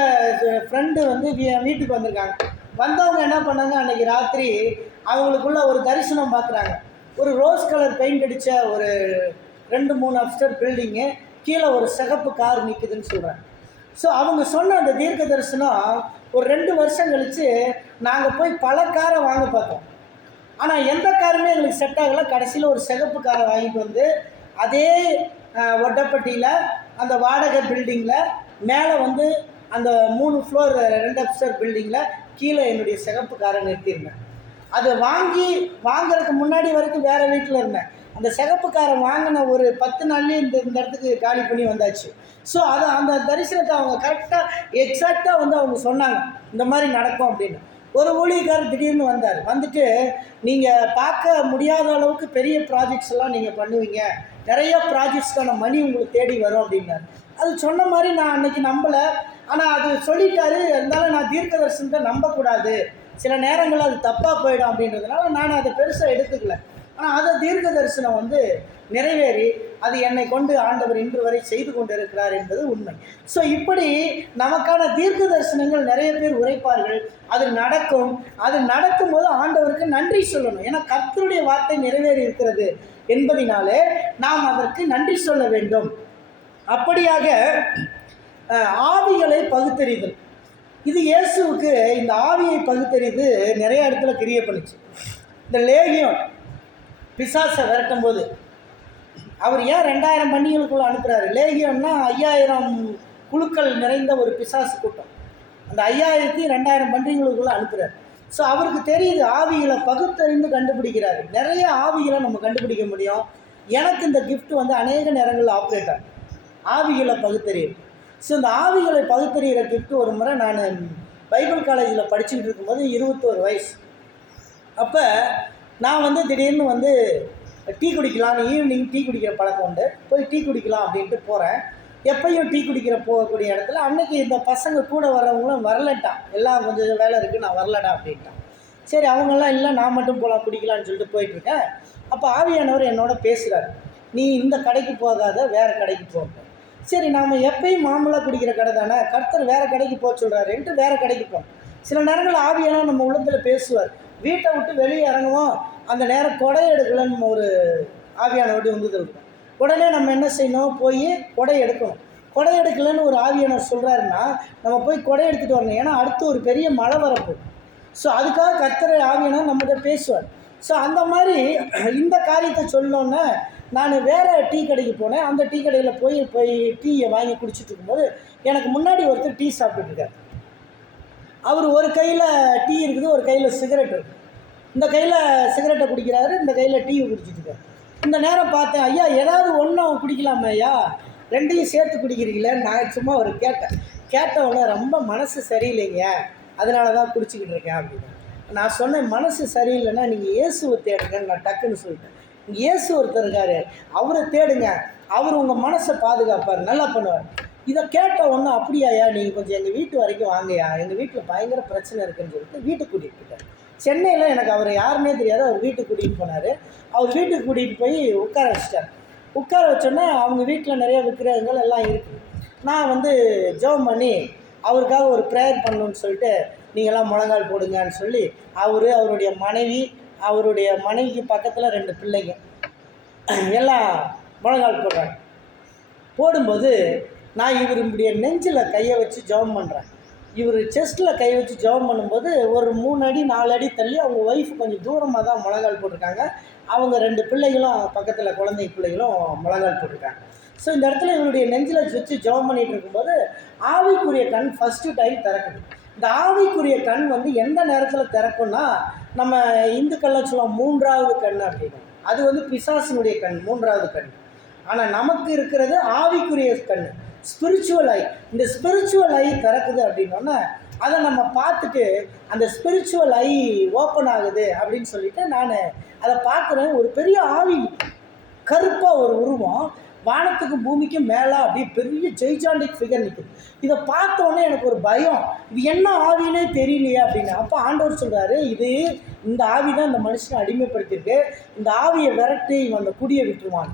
ஃப்ரெண்டு வீட்டுக்கு வந்திருக்காங்க. வந்தவங்க என்ன பண்ணாங்க, அன்றைக்கி ராத்திரி அவங்களுக்குள்ள ஒரு தரிசனம் பார்க்குறாங்க. ஒரு ரோஸ் கலர் பெயிண்ட் அடித்த ஒரு 2-3 அப்ஸ்டர் பில்டிங்கு, கீழே ஒரு சிகப்பு கார் நிற்குதுன்னு சொல்கிறாங்க. ஸோ அவங்க சொன்ன அந்த தீர்க்க தரிசனம் ஒரு 2 வருஷம் கழித்து நாங்கள் போய் பல காரை வாங்க பார்த்தோம். ஆனால் எந்த காருமே எங்களுக்கு செட் ஆகலை. கடைசியில் ஒரு சிகப்பு காரை வாங்கிட்டு அதே ஒட்டப்பட்டியில் அந்த வாடகை பில்டிங்கில் மேலே அந்த 3 ஃப்ளோர் 2 அப்ஸ்டர் பில்டிங்கில் கீழே என்னுடைய சிகப்பு காரை நிறுத்தியிருந்தேன். அதை வாங்கிறதுக்கு முன்னாடி வரைக்கும் வேறு வீட்டில் இருந்தேன். அந்த சிகப்பு காரை வாங்கின ஒரு 10 நாள்லேயே இந்த இடத்துக்கு காலி பண்ணி வந்தாச்சு. ஸோ அந்த தரிசனத்தை அவங்க கரெக்டாக எக்ஸாக்டாக அவங்க சொன்னாங்க, இந்த மாதிரி நடக்கும் அப்படின்னு. ஒரு ஊழியக்காரர் திடீர்னு வந்துட்டு, நீங்கள் பார்க்க முடியாத அளவுக்கு பெரிய ப்ராஜெக்ட்ஸ்லாம் நீங்கள் பண்ணுவீங்க, நிறைய ப்ராஜெக்ட்ஸ்க்கான மணி உங்களுக்கு தேடி வரும் அப்படின்னாரு. அது சொன்ன மாதிரி நான் அன்றைக்கி நம்பலை. ஆனால் அது சொல்லிட்டாரு, இருந்தாலும் நான் தீர்க்க தரிசனத்தை நம்பக்கூடாது, சில நேரங்களில் அது தப்பாக போயிடும் அப்படின்றதுனால நான் அதை பெருசாக எடுத்துக்கல. ஆனால் அதை தீர்க்க தரிசனம் நிறைவேறி அது என்னை கொண்டு ஆண்டவர் இன்று வரை செய்து கொண்டு இருக்கிறார் என்பது உண்மை. ஸோ இப்படி நமக்கான தீர்க்க தரிசனங்கள் நிறைய பேர் உரைப்பார்கள். அது நடக்கும். அது நடக்கும்போது ஆண்டவருக்கு நன்றி சொல்லணும். ஏன்னா கர்த்தருடைய வார்த்தை நிறைவேறி இருக்கிறது என்பதினாலே நாம் அதற்கு நன்றி சொல்ல வேண்டும். அப்படியாக ஆவிகளை பகுத்தறிதல், இது இயேசுவுக்கு இந்த ஆவியை பகுத்தறிது நிறைய இடத்துல கிரியை பண்ணுச்சு. இந்த லேகியோன் பிசாசை விரட்டும் போது அவர் ஏன் 2000 பண்டிகைகளுக்குள்ளே அனுப்புகிறாரு? லேகியோன்னா 5000 குழுக்கள் நிறைந்த ஒரு பிசாசு கூட்டம். அந்த 5000-2000 பண்டிகைகளுக்குள்ளே அனுப்புகிறார். ஸோ அவருக்கு தெரியுது, ஆவிகளை பகுத்தறிந்து கண்டுபிடிக்கிறாரு. நிறைய ஆவிகளை நம்ம கண்டுபிடிக்க முடியும். எனக்கு இந்த கிஃப்ட் அநேக நேரங்களில் ஆப்ரேட் ஆகும், ஆவிகளை பகுத்தறியும். ஸோ இந்த ஆவிகளை பகுத்தறிகிற கிஃப்ட் ஒரு முறை நான் பைபிள் காலேஜில் படிச்சுக்கிட்டு இருக்கும்போது 21 வயசு. அப்போ நான் திடீர்னு டீ குடிக்கலாம்னு, ஈவினிங் டீ குடிக்கிற பழக்கம் உண்டு, போய் டீ குடிக்கலாம் அப்படின்ட்டு போகிறேன். எப்பயும் டீ குடிக்கிற போகக்கூடிய இடத்துல அன்றைக்கி இந்த பசங்க கூட வர்றவங்களும் வரலட்டான், எல்லாம் கொஞ்சம் வேலை இருக்குது நான் வரலடா அப்படின்ட்டான். சரி அவங்கெல்லாம் இல்லை நான் மட்டும் போகலாம் குடிக்கலான்னு சொல்லிட்டு போயிட்டுருக்கேன். அப்போ ஆவியானவர் என்னோட பேசுகிறார், நீ இந்த கடைக்கு போகாத, வேறு கடைக்கு போக. சரி நாம் எப்பயும் மாமூலாக குடிக்கிற கடை தானே, கர்த்தர் வேறு கடைக்கு போக சொல்கிறாருன்ட்டு வேறு கடைக்கு போகணும். சில நேரங்கள் ஆவியானவர் நம்ம உள்ளத்தில் பேசுவார், வீட்டை விட்டு வெளியே இறங்குவோம், அந்த நேரம் கொடை எடுக்கலன்னு ஒரு ஆவியானவர்கிட்ட வந்து இருக்கும். உடனே நம்ம என்ன செய்யணும், போய் கொடை எடுக்கணும். கொடை எடுக்கலன்னு ஒரு ஆவியானவர் சொல்கிறாருன்னா நம்ம போய் கொடை எடுத்துகிட்டு வரணும், ஏன்னா அடுத்து ஒரு பெரிய மழை வரப்போகுது. ஸோ அதுக்காக கர்த்தர் ஆவியானவர் நம்மகிட்ட பேசுவார். ஸோ அந்த மாதிரி இந்த காரியத்தை சொல்லணுன்னே நான் வேறு டீ கடைக்கு போனேன். அந்த டீ கடையில் போய் டீயை வாங்கி குடிச்சிட்டு இருக்கும்போது எனக்கு முன்னாடி ஒருத்தர் டீ சாப்பிட்டுருக்கார். அவர் ஒரு கையில் டீ இருக்குது, ஒரு கையில் சிகரெட் இருக்குது. இந்த கையில் சிகரெட்டை குடிக்கிறாரு, இந்த கையில் டீ குடிச்சிட்ருக்காரு. இந்த நேரம் பார்த்தேன், ஐயா ஏதாவது ஒன்று குடிக்கலாமா ஐயா, ரெண்டையும் சேர்த்து குடிக்கிறீங்களே. நான் சும்மா ஒரு கேட்டவொடனே ரொம்ப மனசு சரியில்லைங்க, அதனால தான் குடிச்சிக்கிட்டு இருக்கேன் அப்படின்னு. நான் சொன்னேன், மனசு சரியில்லைன்னா நீங்கள் இயேசுவை தேடுங்கன்னு நான் டக்குன்னு சொல்லிட்டேன். இயேசு ஒருத்தர் இருக்கார், அவரை தேடுங்க, அவர் உங்கள் மனசை பாதுகாப்பார், நல்லா பண்ணுவார். இதை கேட்ட ஒன்று, அப்படியாயா நீங்கள் கொஞ்சம் எங்கள் வீட்டு வரைக்கும் வாங்கயா, எங்கள் வீட்டில் பயங்கர பிரச்சனை இருக்குதுன்னு சொல்லிட்டு வீட்டுக்கு கூட்டிகிட்டு போயிட்டார். சென்னையில் எனக்கு அவர் யாருன்னே தெரியாது, அவர் வீட்டுக்கு கூட்டிகிட்டு போனார். அவர் வீட்டுக்கு கூட்டிகிட்டு போய் உட்கார வச்சிட்டார். உட்கார வச்சோன்னே அவங்க வீட்டில் நிறைய விக்கிரகங்கள் எல்லாம் இருக்குது. நான் வந்து ஜெபம் பண்ணி அவருக்காக ஒரு ப்ரேயர் பண்ணணுன்னு சொல்லிட்டு, நீங்கள்லாம் முழங்கால் போடுங்கன்னு சொல்லி அவருடைய மனைவிக்கு பக்கத்தில் 2 பிள்ளைங்க எல்லாம் முழங்கால் போடுறாங்க. போடும்போது நான் இவருடைய நெஞ்சில் கையை வச்சு ஜெபம் பண்ணுறேன். இவர் செஸ்ட்டில் கை வச்சு ஜெபம் பண்ணும்போது ஒரு 3 அடி 4 அடி தள்ளி அவங்க ஒய்ஃப் கொஞ்சம் தூரமாக தான் முழங்கால் போட்டிருக்காங்க. அவங்க 2 பிள்ளைகளும் பக்கத்தில் குழந்தை பிள்ளைகளும் முழங்கால் போட்டிருக்காங்க. ஸோ இந்த இடத்துல இவருடைய நெஞ்சில் வச்சு ஜெபம் பண்ணிகிட்டு இருக்கும்போது ஆவிக்குரிய கண் ஃபஸ்ட்டு டைம் திறக்குது. இந்த ஆவிக்குரிய கண் வந்து எந்த நேரத்தில் திறக்கும்னா, நம்ம இந்துக்கள்லாம் சொல்லுவோம் 3வது கண் அப்படின்னு. அது வந்து பிசாசினுடைய கண், 3வது கண். ஆனால் நமக்கு இருக்கிறது ஆவிக்குரிய கண், ஸ்பிரிச்சுவல் ஐ. இந்த ஸ்பிரிச்சுவல் ஐ திறக்குது அப்படின்னோன்னா அதை நம்ம பார்த்துட்டு அந்த ஸ்பிரிச்சுவல் ஐ ஓப்பன் ஆகுது அப்படின்னு சொல்லிட்டு நான் அதை பார்க்குறேன். ஒரு பெரிய ஆவி, கருப்பாக ஒரு உருவம், வானத்துக்கும் பூமிக்கும் மேலே அப்படியே பெரிய ஜெய்ஜாண்டிக் ஃபிகர் நிற்குது. இதை பார்த்தோன்னே எனக்கு ஒரு பயம், இது என்ன ஆவினே தெரியலையே அப்படின்னு. அப்போ ஆண்டவர் சொல்கிறாரு, இந்த ஆவி தான் இந்த மனுஷனை அடிமைப்படுத்தியிருக்கு, இந்த ஆவியை விரட்டி இவன் அந்த குடியை விட்டுருவான்.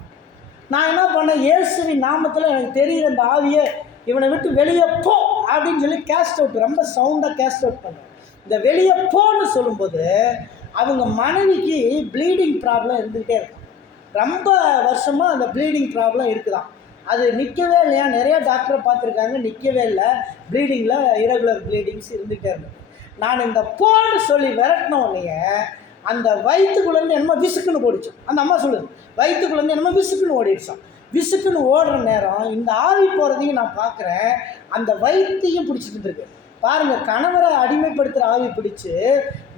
நான் என்ன பண்ணேன், இயேசுவின் நாமத்தில் எனக்கு தெரிகிற அந்த ஆவியை இவனை விட்டு வெளியே போ அப்படின்னு சொல்லி கேஸ்ட் அவுட், ரொம்ப சவுண்டாக கேஸ்ட் அவுட் பண்ணேன். இந்த வெளியே போன்னு சொல்லும்போது அவங்க மனைவிக்கு ப்ளீடிங் ப்ராப்ளம் இருந்துக்கிட்டே இருக்கும். ரொம்ப வருஷமாக அந்த ப்ளீடிங் ப்ராப்ளம் இருக்குதான். அது நிற்கவே இல்லையா, நிறையா டாக்டரை பார்த்துருக்காங்க, நிற்கவே இல்லை. ப்ளீடிங்கில் இரகுலர் ப்ளீடிங்ஸ் இருந்துகிட்டே இருந்தது. நான் இந்த போன்னு சொல்லி விரட்டின உடனே அந்த வயிற்றுக்குள்ளேருந்து என்னமோ விசுக்குன்னு ஓடிச்சு. அந்த அம்மா சொல்லுது, வயிற்றுக்குள்ளேருந்து என்னமோ விசுக்குன்னு ஓடிடுச்சான். விசுக்குன்னு ஓடுற நேரம் இந்த ஆவி போகிறதையும் நான் பார்க்குறேன், அந்த வயிற்றையும் பிடிச்சிட்டு இருக்கு பாருங்கள். கணவரை அடிமைப்படுத்துகிற ஆவி பிடிச்சி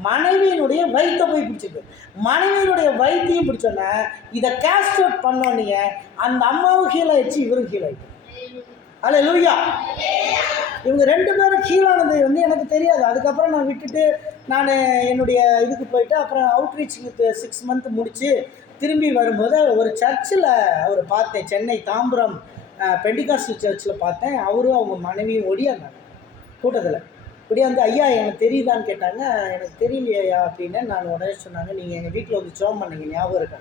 மனைவியினுடைய வயிற்றை போய் பிடிச்சிருக்கு. மனைவியினுடைய வயிற்றையும் பிடிச்சோன்னே இதை கேஸ்ட் அவுட் பண்ணோன்னே அந்த அம்மாவும் ஹீலாயிடுச்சு, இவரும் ஹீலாயிடுச்சு. அல்லேலூயா. இவங்க 2 பேரும் ஹீலானது வந்து எனக்கு தெரியாது. அதுக்கப்புறம் நான் விட்டுட்டு நான் என்னுடைய இதுக்கு போயிட்டு அப்புறம் அவுட்ரீச்சுக்கு 6 மந்த் முடித்து திரும்பி வரும்போது ஒரு சர்ச்சில் அவரை பார்த்தேன். சென்னை தாம்பரம் பெண்டிகாஸ்டல் சர்ச்சில் பார்த்தேன். அவரும் அவங்க மனைவியும் ஓடியாந்தாங்க கூட்டத்தில். ஓடியாந்து, ஐயா எனக்கு தெரியுதான்னு கேட்டாங்க. எனக்கு தெரியலையா அப்படின்னு நான் உடனே சொன்னாங்க, நீங்கள் எங்கள் வீட்டில் வந்து ஜெபம் பண்ணீங்க ஞாபகம் இருக்கா.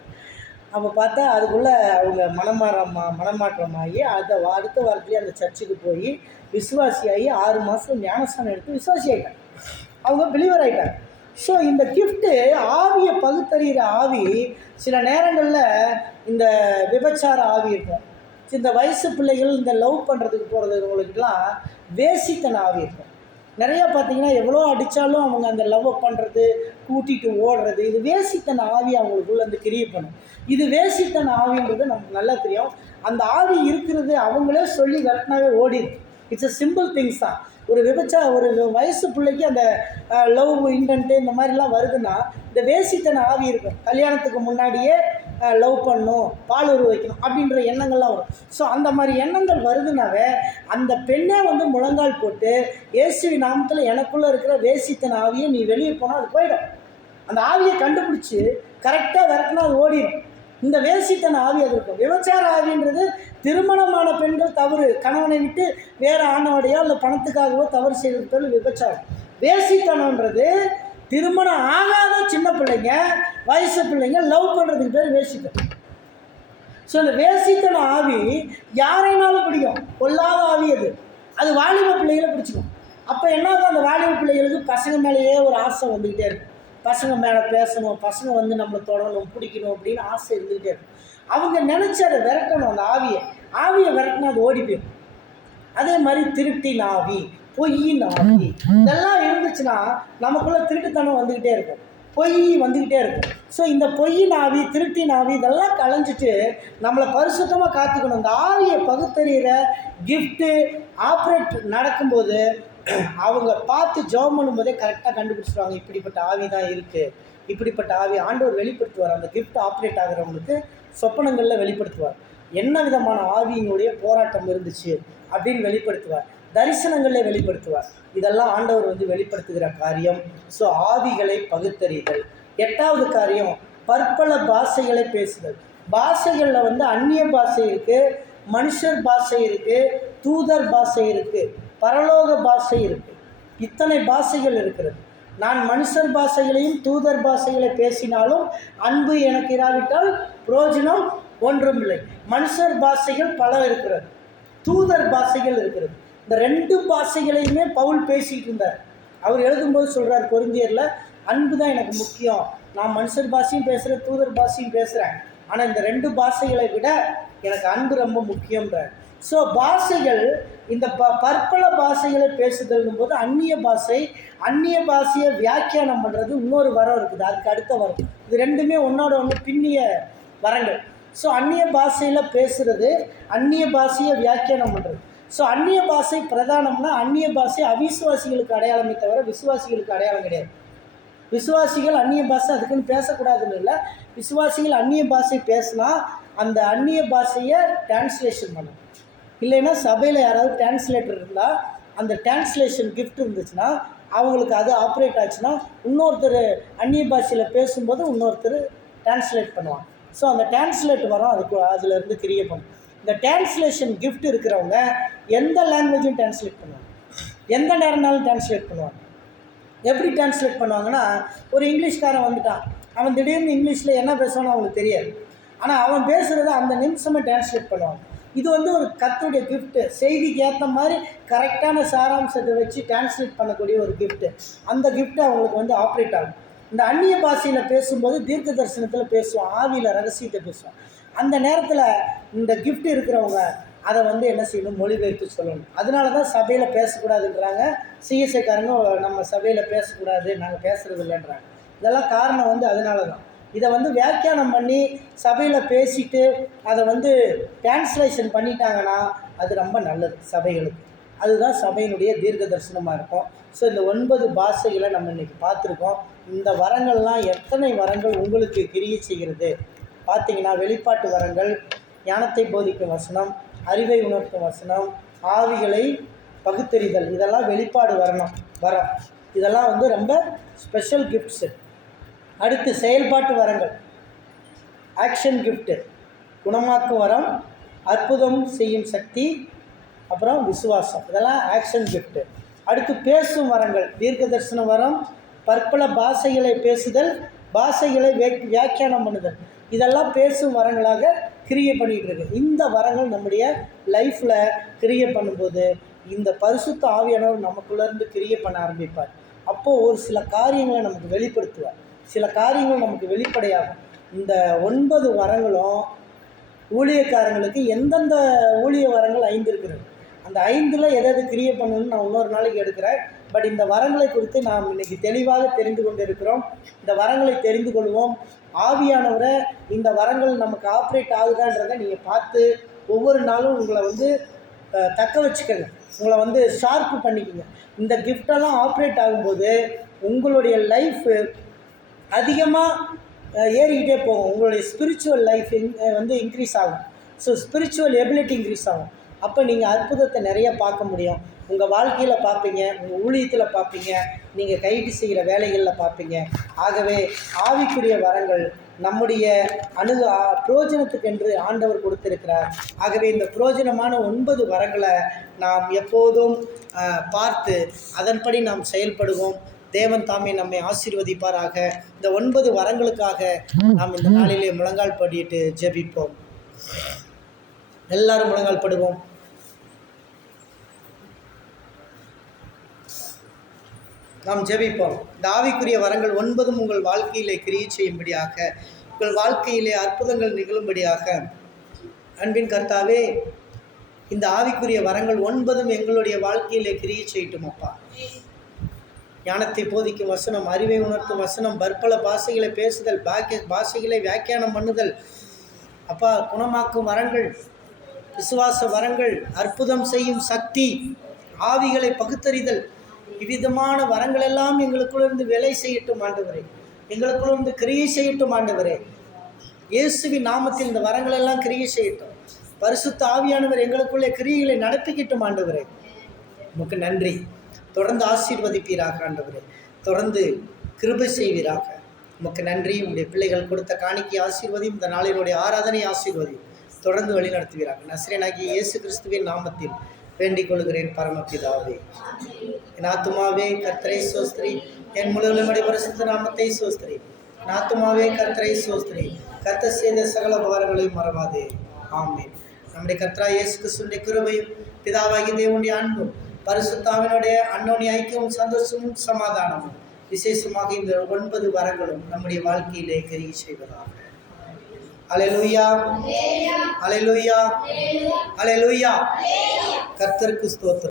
அப்போ பார்த்தா அதுக்குள்ளே அவங்க மனமாற்றமாகி அடுத்த வாரத்துலேயே அந்த சர்ச்சுக்கு போய் விசுவாசியாகி 6 மாதம் ஞானஸ்தானம் எடுத்து விசுவாசி ஆகிட்டாங்க. அவங்க பிலீவர் ஆகிட்டாங்க. ஸோ இந்த கிஃப்ட்டு, ஆவியை பகுத்தறிகிற ஆவி, சில நேரங்களில் இந்த விபச்சார ஆவி இருக்கும். இந்த வயசு பிள்ளைகள் இந்த லவ் பண்ணுறதுக்கு போகிறதுங்களுக்கெல்லாம் வேசித்தன ஆவி இருக்கும். நிறையா பார்த்திங்கன்னா எவ்வளோ அடித்தாலும் அவங்க அந்த லவ் பண்ணுறது, கூட்டிகிட்டு ஓடுறது, இது வேசித்தன ஆவி அவங்களுக்குள்ள வந்து கிரியேட் பண்ணும். இது வேசித்தன ஆவின்றது நமக்கு நல்லா தெரியும். அந்த ஆவி இருக்கிறது அவங்களே சொல்லி விரட்டினாவே ஓடிடுது. இட்ஸ் அ சிம்பிள் திங்ஸ் தான். ஒரு வயசு பிள்ளைக்கு அந்த லவ் இன்டென்ட்டு இந்த மாதிரிலாம் வருதுன்னா இந்த வேசித்தன ஆவி இருக்கும். கல்யாணத்துக்கு முன்னாடியே லவ் பண்ணணும், பாலுறவு வைக்கணும் அப்படின்ற எண்ணங்கள்லாம் வரும். ஸோ அந்த மாதிரி எண்ணங்கள் வருதுனாவே அந்த பெண்ணே வந்து முழங்கால் போட்டு இயேசுவின் நாமத்தில் எனக்குள்ளே இருக்கிற வேசித்தன ஆவியை நீ வெளியே போனால் அது போயிடும். அந்த ஆவியை கண்டுபிடிச்சி கரெக்டாக விரட்டினா அது ஓடிடும். இந்த வேசித்தன ஆவி அது இருக்கும். விபச்சார ஆவின்றது திருமணமான பெண்கள் தவறு, கணவனை விட்டு வேறு ஆணோடையோ இல்லை பணத்துக்காகவோ தவறு செய்கிறது பேர் விபச்சாரம். வேசித்தனன்றது திருமணம் ஆகாத சின்ன பிள்ளைங்க, வயசு பிள்ளைங்க லவ் பண்ணுறதுக்கு பேர் வேசித்தனம். ஸோ அந்த வேசித்தன ஆவி யாரைனாலும் பிடிக்கும், கொல்லாத ஆவி அது. அது வாலிப பிள்ளைகளை பிடிச்சிக்கும். அப்போ என்னாகும், அந்த வாலிப பிள்ளைகளுக்கு பசங்க மேலேயே ஒரு ஆசை வந்துக்கிட்டே இருக்கும். பசங்க மேலே பேசணும், பசங்க வந்து நம்மளை தொடரணும், பிடிக்கணும் அப்படின்னு ஆசை இருந்துக்கிட்டே இருக்கும். அவங்க நினச்சி அதை விரட்டணும். அந்த ஆவியை விரட்டினா அது ஓடி போயிடும். அதே மாதிரி திருட்டின் ஆவி, பொய்யின் ஆவி, இதெல்லாம் இருந்துச்சுன்னா நமக்குள்ளே திருட்டுத்தனம் வந்துக்கிட்டே இருக்கும், பொய் வந்துக்கிட்டே இருக்கும். ஸோ இந்த பொய்யின் ஆவி, திருட்டின் ஆவி இதெல்லாம் களைஞ்சிட்டு நம்மளை பரிசுத்தமாக காத்துக்கணும். இந்த ஆவியை பகுத்தறிகிற கிஃப்ட்டு ஆப்ரேட் நடக்கும்போது அவங்க பார்த்து ஜெபம் பண்ணும்போதே கரெக்டாக கண்டுபிடிச்சிடுவாங்க, இப்படிப்பட்ட ஆவி தான் இருக்குது, இப்படிப்பட்ட ஆவி ஆண்டவர் வெளிப்படுத்துவார். அந்த கிஃப்ட் ஆப்ரேட் ஆகிறவங்களுக்கு சொப்பனங்களில் வெளிப்படுத்துவார். என்ன விதமான ஆவியினுடைய போராட்டம் இருந்துச்சு அப்படின்னு வெளிப்படுத்துவார். தரிசனங்களில் வெளிப்படுத்துவார். இதெல்லாம் ஆண்டவர் வந்து வெளிப்படுத்துகிற காரியம். ஸோ ஆவிகளை பகுத்தறிதல். 8வது காரியம், பற்பல பாஷைகளை பேசுதல். பாஷைகளில் வந்து அந்நிய பாஷை இருக்குது, மனுஷர் பாஷை இருக்குது, தூதர் பாஷை இருக்குது, பரலோக பாஷை இருக்குது. இத்தனை பாஷைகள் இருக்கிறது. நான் மனுஷர் பாஷைகளையும் தூதர் பாஷைகளை பேசினாலும் அன்பு எனக்கு இராவிட்டால் பிரயோஜனம் ஒன்றுமில்லை. மனுஷர் பாஷைகள் பல இருக்கிறது, தூதர் பாஷைகள் இருக்கிறது. இந்த 2 பாஷைகளையுமே பவுல் பேசிக்கிட்டு இருந்தார். அவர் எழுதும்போது சொல்கிறார் கொரிந்தியரில், அன்பு தான் எனக்கு முக்கியம், நான் மனுஷர் பாஷையும் பேசுகிறேன், தூதர் பாஷையும் பேசுகிறேன், ஆனால் இந்த 2 பாஷைகளை விட எனக்கு அன்பு ரொம்ப முக்கியன்றார். ஸோ பாஷைகள், இந்த பற்பல பாஷைகளை பேசுதல்னும் போது அந்நிய பாஷையை வியாக்கியானம் பண்ணுறது இன்னொரு வரம் இருக்குது, அதுக்கு அடுத்த வரம். இது 2மே ஒன்றோட ஒன்று பின்னிய வரங்கள். ஸோ அந்நிய பாஷையில் பேசுகிறது, அந்நிய பாஷையை வியாக்கியானம் பண்ணுறது. ஸோ அந்நிய பாஷை பிரதானம்னா, அந்நிய பாஷை அவிசுவாசிகளுக்கு அடையாளமே தவிர விசுவாசிகளுக்கு அடையாளம் கிடையாது. விசுவாசிகள் அந்நிய பாஷை அதுக்குன்னு பேசக்கூடாதுன்னு இல்லை. விசுவாசிகள் அந்நிய பாஷை பேசினா அந்த அந்நிய பாஷையை டிரான்ஸ்லேஷன் பண்ணணும். இல்லைன்னா சபையில் யாராவது டிரான்ஸ்லேட்டர் இருந்தால், அந்த டிரான்ஸ்லேஷன் கிஃப்ட் இருந்துச்சுன்னா அவங்களுக்கு அது ஆப்ரேட் ஆச்சுன்னா இன்னொருத்தர் அந்நிய பாஷையில் பேசும்போது இன்னொருத்தர் டிரான்ஸ்லேட் பண்ணுவாங்க. ஸோ அந்த டிரான்ஸ்லேட் வரும், அதிலேருந்து கிரியேட் பண்ணும். இந்த டிரான்ஸ்லேஷன் கிஃப்ட் இருக்கிறவங்க எந்த லாங்குவேஜும் டிரான்ஸ்லேட் பண்ணுவாங்க, எந்த நேரம்னாலும் டிரான்ஸ்லேட் பண்ணுவாங்க. எப்படி டிரான்ஸ்லேட் பண்ணுவாங்கன்னா, ஒரு இங்கிலீஷ்காரன் வந்துட்டான், அவன் திடீர்னு இங்கிலீஷில் என்ன பேசுவான்னு அவங்களுக்கு தெரியாது, ஆனால் அவன் பேசுகிறத அந்த நிமிஷமே டிரான்ஸ்லேட் பண்ணுவாங்க. இது வந்து ஒரு கர்த்தருடைய கிஃப்ட்டு. செய்திக்கு ஏற்ற மாதிரி கரெக்டான சாராம்சத்தை வச்சு டிரான்ஸ்லேட் பண்ணக்கூடிய ஒரு கிஃப்ட்டு. அந்த கிஃப்ட்டு அவங்களுக்கு வந்து ஆப்ரேட் ஆகும். இந்த அந்நிய பாஷையில் பேசும்போது தீர்க்க தரிசனத்தில் பேசுவான், ஆவியில் ரகசியத்தை பேசுவான். அந்த நேரத்தில் இந்த கிஃப்ட் இருக்கிறவங்க அதை வந்து என்ன செய்யணும், மொழிபெயர்த்து சொல்லணும். அதனால தான் சபையில் பேசக்கூடாதுன்றாங்க. சிஎஸ்ஐக்காரங்க நம்ம சபையில் பேசக்கூடாது, நாங்கள் பேசுகிறது இல்லைன்றாங்க. இதெல்லாம் காரணம் வந்து அதனால தான். இதை வந்து வியாக்கியானம் பண்ணி சபையில் பேசிட்டு அதை வந்து டிரான்ஸ்லேஷன் பண்ணிட்டாங்கன்னா அது ரொம்ப நல்லது சபைகளுக்கு. அதுதான் சபையினுடைய தீர்க்க தரிசனமாக இருக்கும். ஸோ இந்த 9 பாஷைகளை நம்ம இன்றைக்கி பார்த்துருக்கோம். இந்த வரங்கள்லாம் எத்தனை வரங்கள் உங்களுக்கு கிரியை செய்கிறது பார்த்தீங்கன்னா, வெளிப்பாட்டு வரங்கள், ஞானத்தை போதிக்கும் வசனம், அறிவை உணர்த்தும் வசனம், ஆவிகளை பகுத்தறிதல், இதெல்லாம் வெளிப்பாடு வரம். இதெல்லாம் வந்து ரொம்ப ஸ்பெஷல் கிஃப்ட்ஸு. அடுத்து செயல்பாட்டு வரங்கள், ஆக்ஷன் கிஃப்ட்டு, குணமாக்கும் வரம், அற்புதம் செய்யும் சக்தி, அப்புறம் விசுவாசம், இதெல்லாம் ஆக்ஷன் கிஃப்ட்டு. அடுத்து பேசும் வரங்கள், தீர்க்க தரிசன வரம், பற்பல பாஷைகளை பேசுதல், பாஷைகளை வியாக்கியானம் பண்ணுதல், இதெல்லாம் பேசும் வரங்களாக கிரியை பண்ணிகிட்டு இருக்கு. இந்த வரங்கள் நம்முடைய லைஃப்பில் கிரியை பண்ணும்போது இந்த பரிசுத்த ஆவியானவர் நமக்குள்ளேருந்து கிரியை பண்ண ஆரம்பிப்பார். அப்போது ஒரு சில காரியங்களை நமக்கு வெளிப்படுத்துவார், சில காரியங்கள் நமக்கு வெளிப்படையாகும். இந்த 9 வரங்களும் ஊழியக்காரங்களுக்கு எந்தெந்த ஊழிய வரங்கள் 5 இருக்கிறது, அந்த 5ல் எதாவது கிரியை பண்ணணும்னு நான் இன்னொரு நாளைக்கு எடுக்கிறேன். பட் இந்த வரங்களை குறித்து நாம் இன்றைக்கி தெளிவாக தெரிந்து கொண்டு இருக்கிறோம். இந்த வரங்களை தெரிந்து கொள்வோம். ஆவியானவரை இந்த வரங்கள் நமக்கு ஆப்ரேட் ஆகுதான்றதை நீங்கள் பார்த்து ஒவ்வொரு நாளும் உங்களை வந்து தக்க வச்சுக்கோங்க, உங்களை வந்து ஷார்ப்பு பண்ணிக்கோங்க. இந்த கிஃப்டெல்லாம் ஆப்ரேட் ஆகும்போது உங்களுடைய லைஃபு அதிகமாக ஏறிக்கிட்டே போகும். உங்களுடைய ஸ்பிரிச்சுவல் லைஃப் வந்து இன்க்ரீஸ் ஆகும். ஸோ ஸ்பிரிச்சுவல் எபிலிட்டி இன்க்ரீஸ் ஆகும். அப்போ நீங்கள் அற்புதத்தை நிறைய பார்க்க முடியும். உங்கள் வாழ்க்கையில் பார்ப்பீங்க, உங்கள் ஊழியத்தில் பார்ப்பீங்க, நீங்கள் கைது செய்கிற வேலைகளில் பார்ப்பீங்க. ஆகவே ஆவிக்குரிய வரங்கள் நம்முடைய புரோஜனத்துக்கென்று ஆண்டவர் கொடுத்திருக்கிறார். ஆகவே இந்த புரோஜனமான 9 வரங்களை நாம் எப்போதும் பார்த்து அதன்படி நாம் செயல்படுவோம். தேவன் தாமே நம்மை ஆசீர்வதிப்பாராக. இந்த 9 வரங்களுக்காக நாம் இந்த நாளிலே முழங்கால் படிட்டு ஜெபிப்போம். எல்லாரும் முழங்கால் படுவோம். நாம் ஜெபிப்போம். இந்த ஆவிக்குரிய வரங்கள் 9 உங்கள் வாழ்க்கையிலே கிரியை செய்யும்படியாக, உங்கள் வாழ்க்கையிலே அற்புதங்கள் நிகழும்படியாக அன்பின் கர்த்தாவே, இந்த ஆவிக்குரிய வரங்கள் 9 எங்களுடைய வாழ்க்கையிலே கிரியை செய்யட்டும் அப்பா. ஞானத்தை போதிக்கும் வசனம், அறிவை உணர்த்தும் வசனம், பற்பல பாஷைகளை பேசுதல், பாஷைகளை வியாக்கியானம் பண்ணுதல் அப்பா, குணமாக்கும் வரங்கள், விசுவாச வரங்கள், அற்புதம் செய்யும் சக்தி, ஆவிகளை பகுத்தறிதல், இவ்விதமான வரங்கள் எல்லாம் எங்களுக்குள்ளிருந்து வேலை செய்யட்டும் ஆண்டவரே. எங்களுக்குள்ளிருந்து கிரியை செய்யட்டும் ஆண்டவரே. இயேசுவின் நாமத்தில் இந்த வரங்கள் எல்லாம் கிரியை செய்யட்டும். பரிசுத்த ஆவியானவர் எங்களுக்குள்ளே கிரியைகளை நடப்பிக்கட்டும் ஆண்டவரே. உமக்கு நன்றி. தொடர்ந்து ஆசீர்வதிப்பீராக ஆண்டவரே. தொடர்ந்து கிருபை செய்வீராக. உமக்கு நன்றி. உங்களுடைய பிள்ளைகள் கொடுத்த காணிக்கை ஆசீர்வதியும், இந்த நாளினுடைய ஆராதனை ஆசீர்வதியும். தொடர்ந்து வழி நடத்துவீராக. நசரேயனாகிய இயேசு கிறிஸ்துவின் நாமத்தில் வேண்டிக் கொள்கிறேன் பரமபிதாவே. என் ஆத்துமாவே கர்த்தரை சோஸ்திரி, என் முழுவதும் பரிசுத்த நாமத்தை சோஸ்திரி. என் ஆத்துமாவே கர்த்தரை சோஸ்திரி, கர்த்தர் செய்த சகல பாரங்களையும் மறவாதே. ஆமென். நம்முடைய கர்த்தராகிய இயேசு கிறிஸ்துவின் கிருபையும், பிதாவாகிய தேவனுடைய அன்பும், பரிசுத்தாவினுடைய அன்யோன்ய ஐக்கியமும், சந்தோஷமும், சமாதானமும் விசேஷமாக இந்த 9 வரங்களும் நம்முடைய வாழ்க்கையிலே கிரியை செய்வதாக. அல்லேலூயா, அல்லேலூயா, அல்லேலூயா. கர்த்தருக்கு ஸ்தோத்திரம்.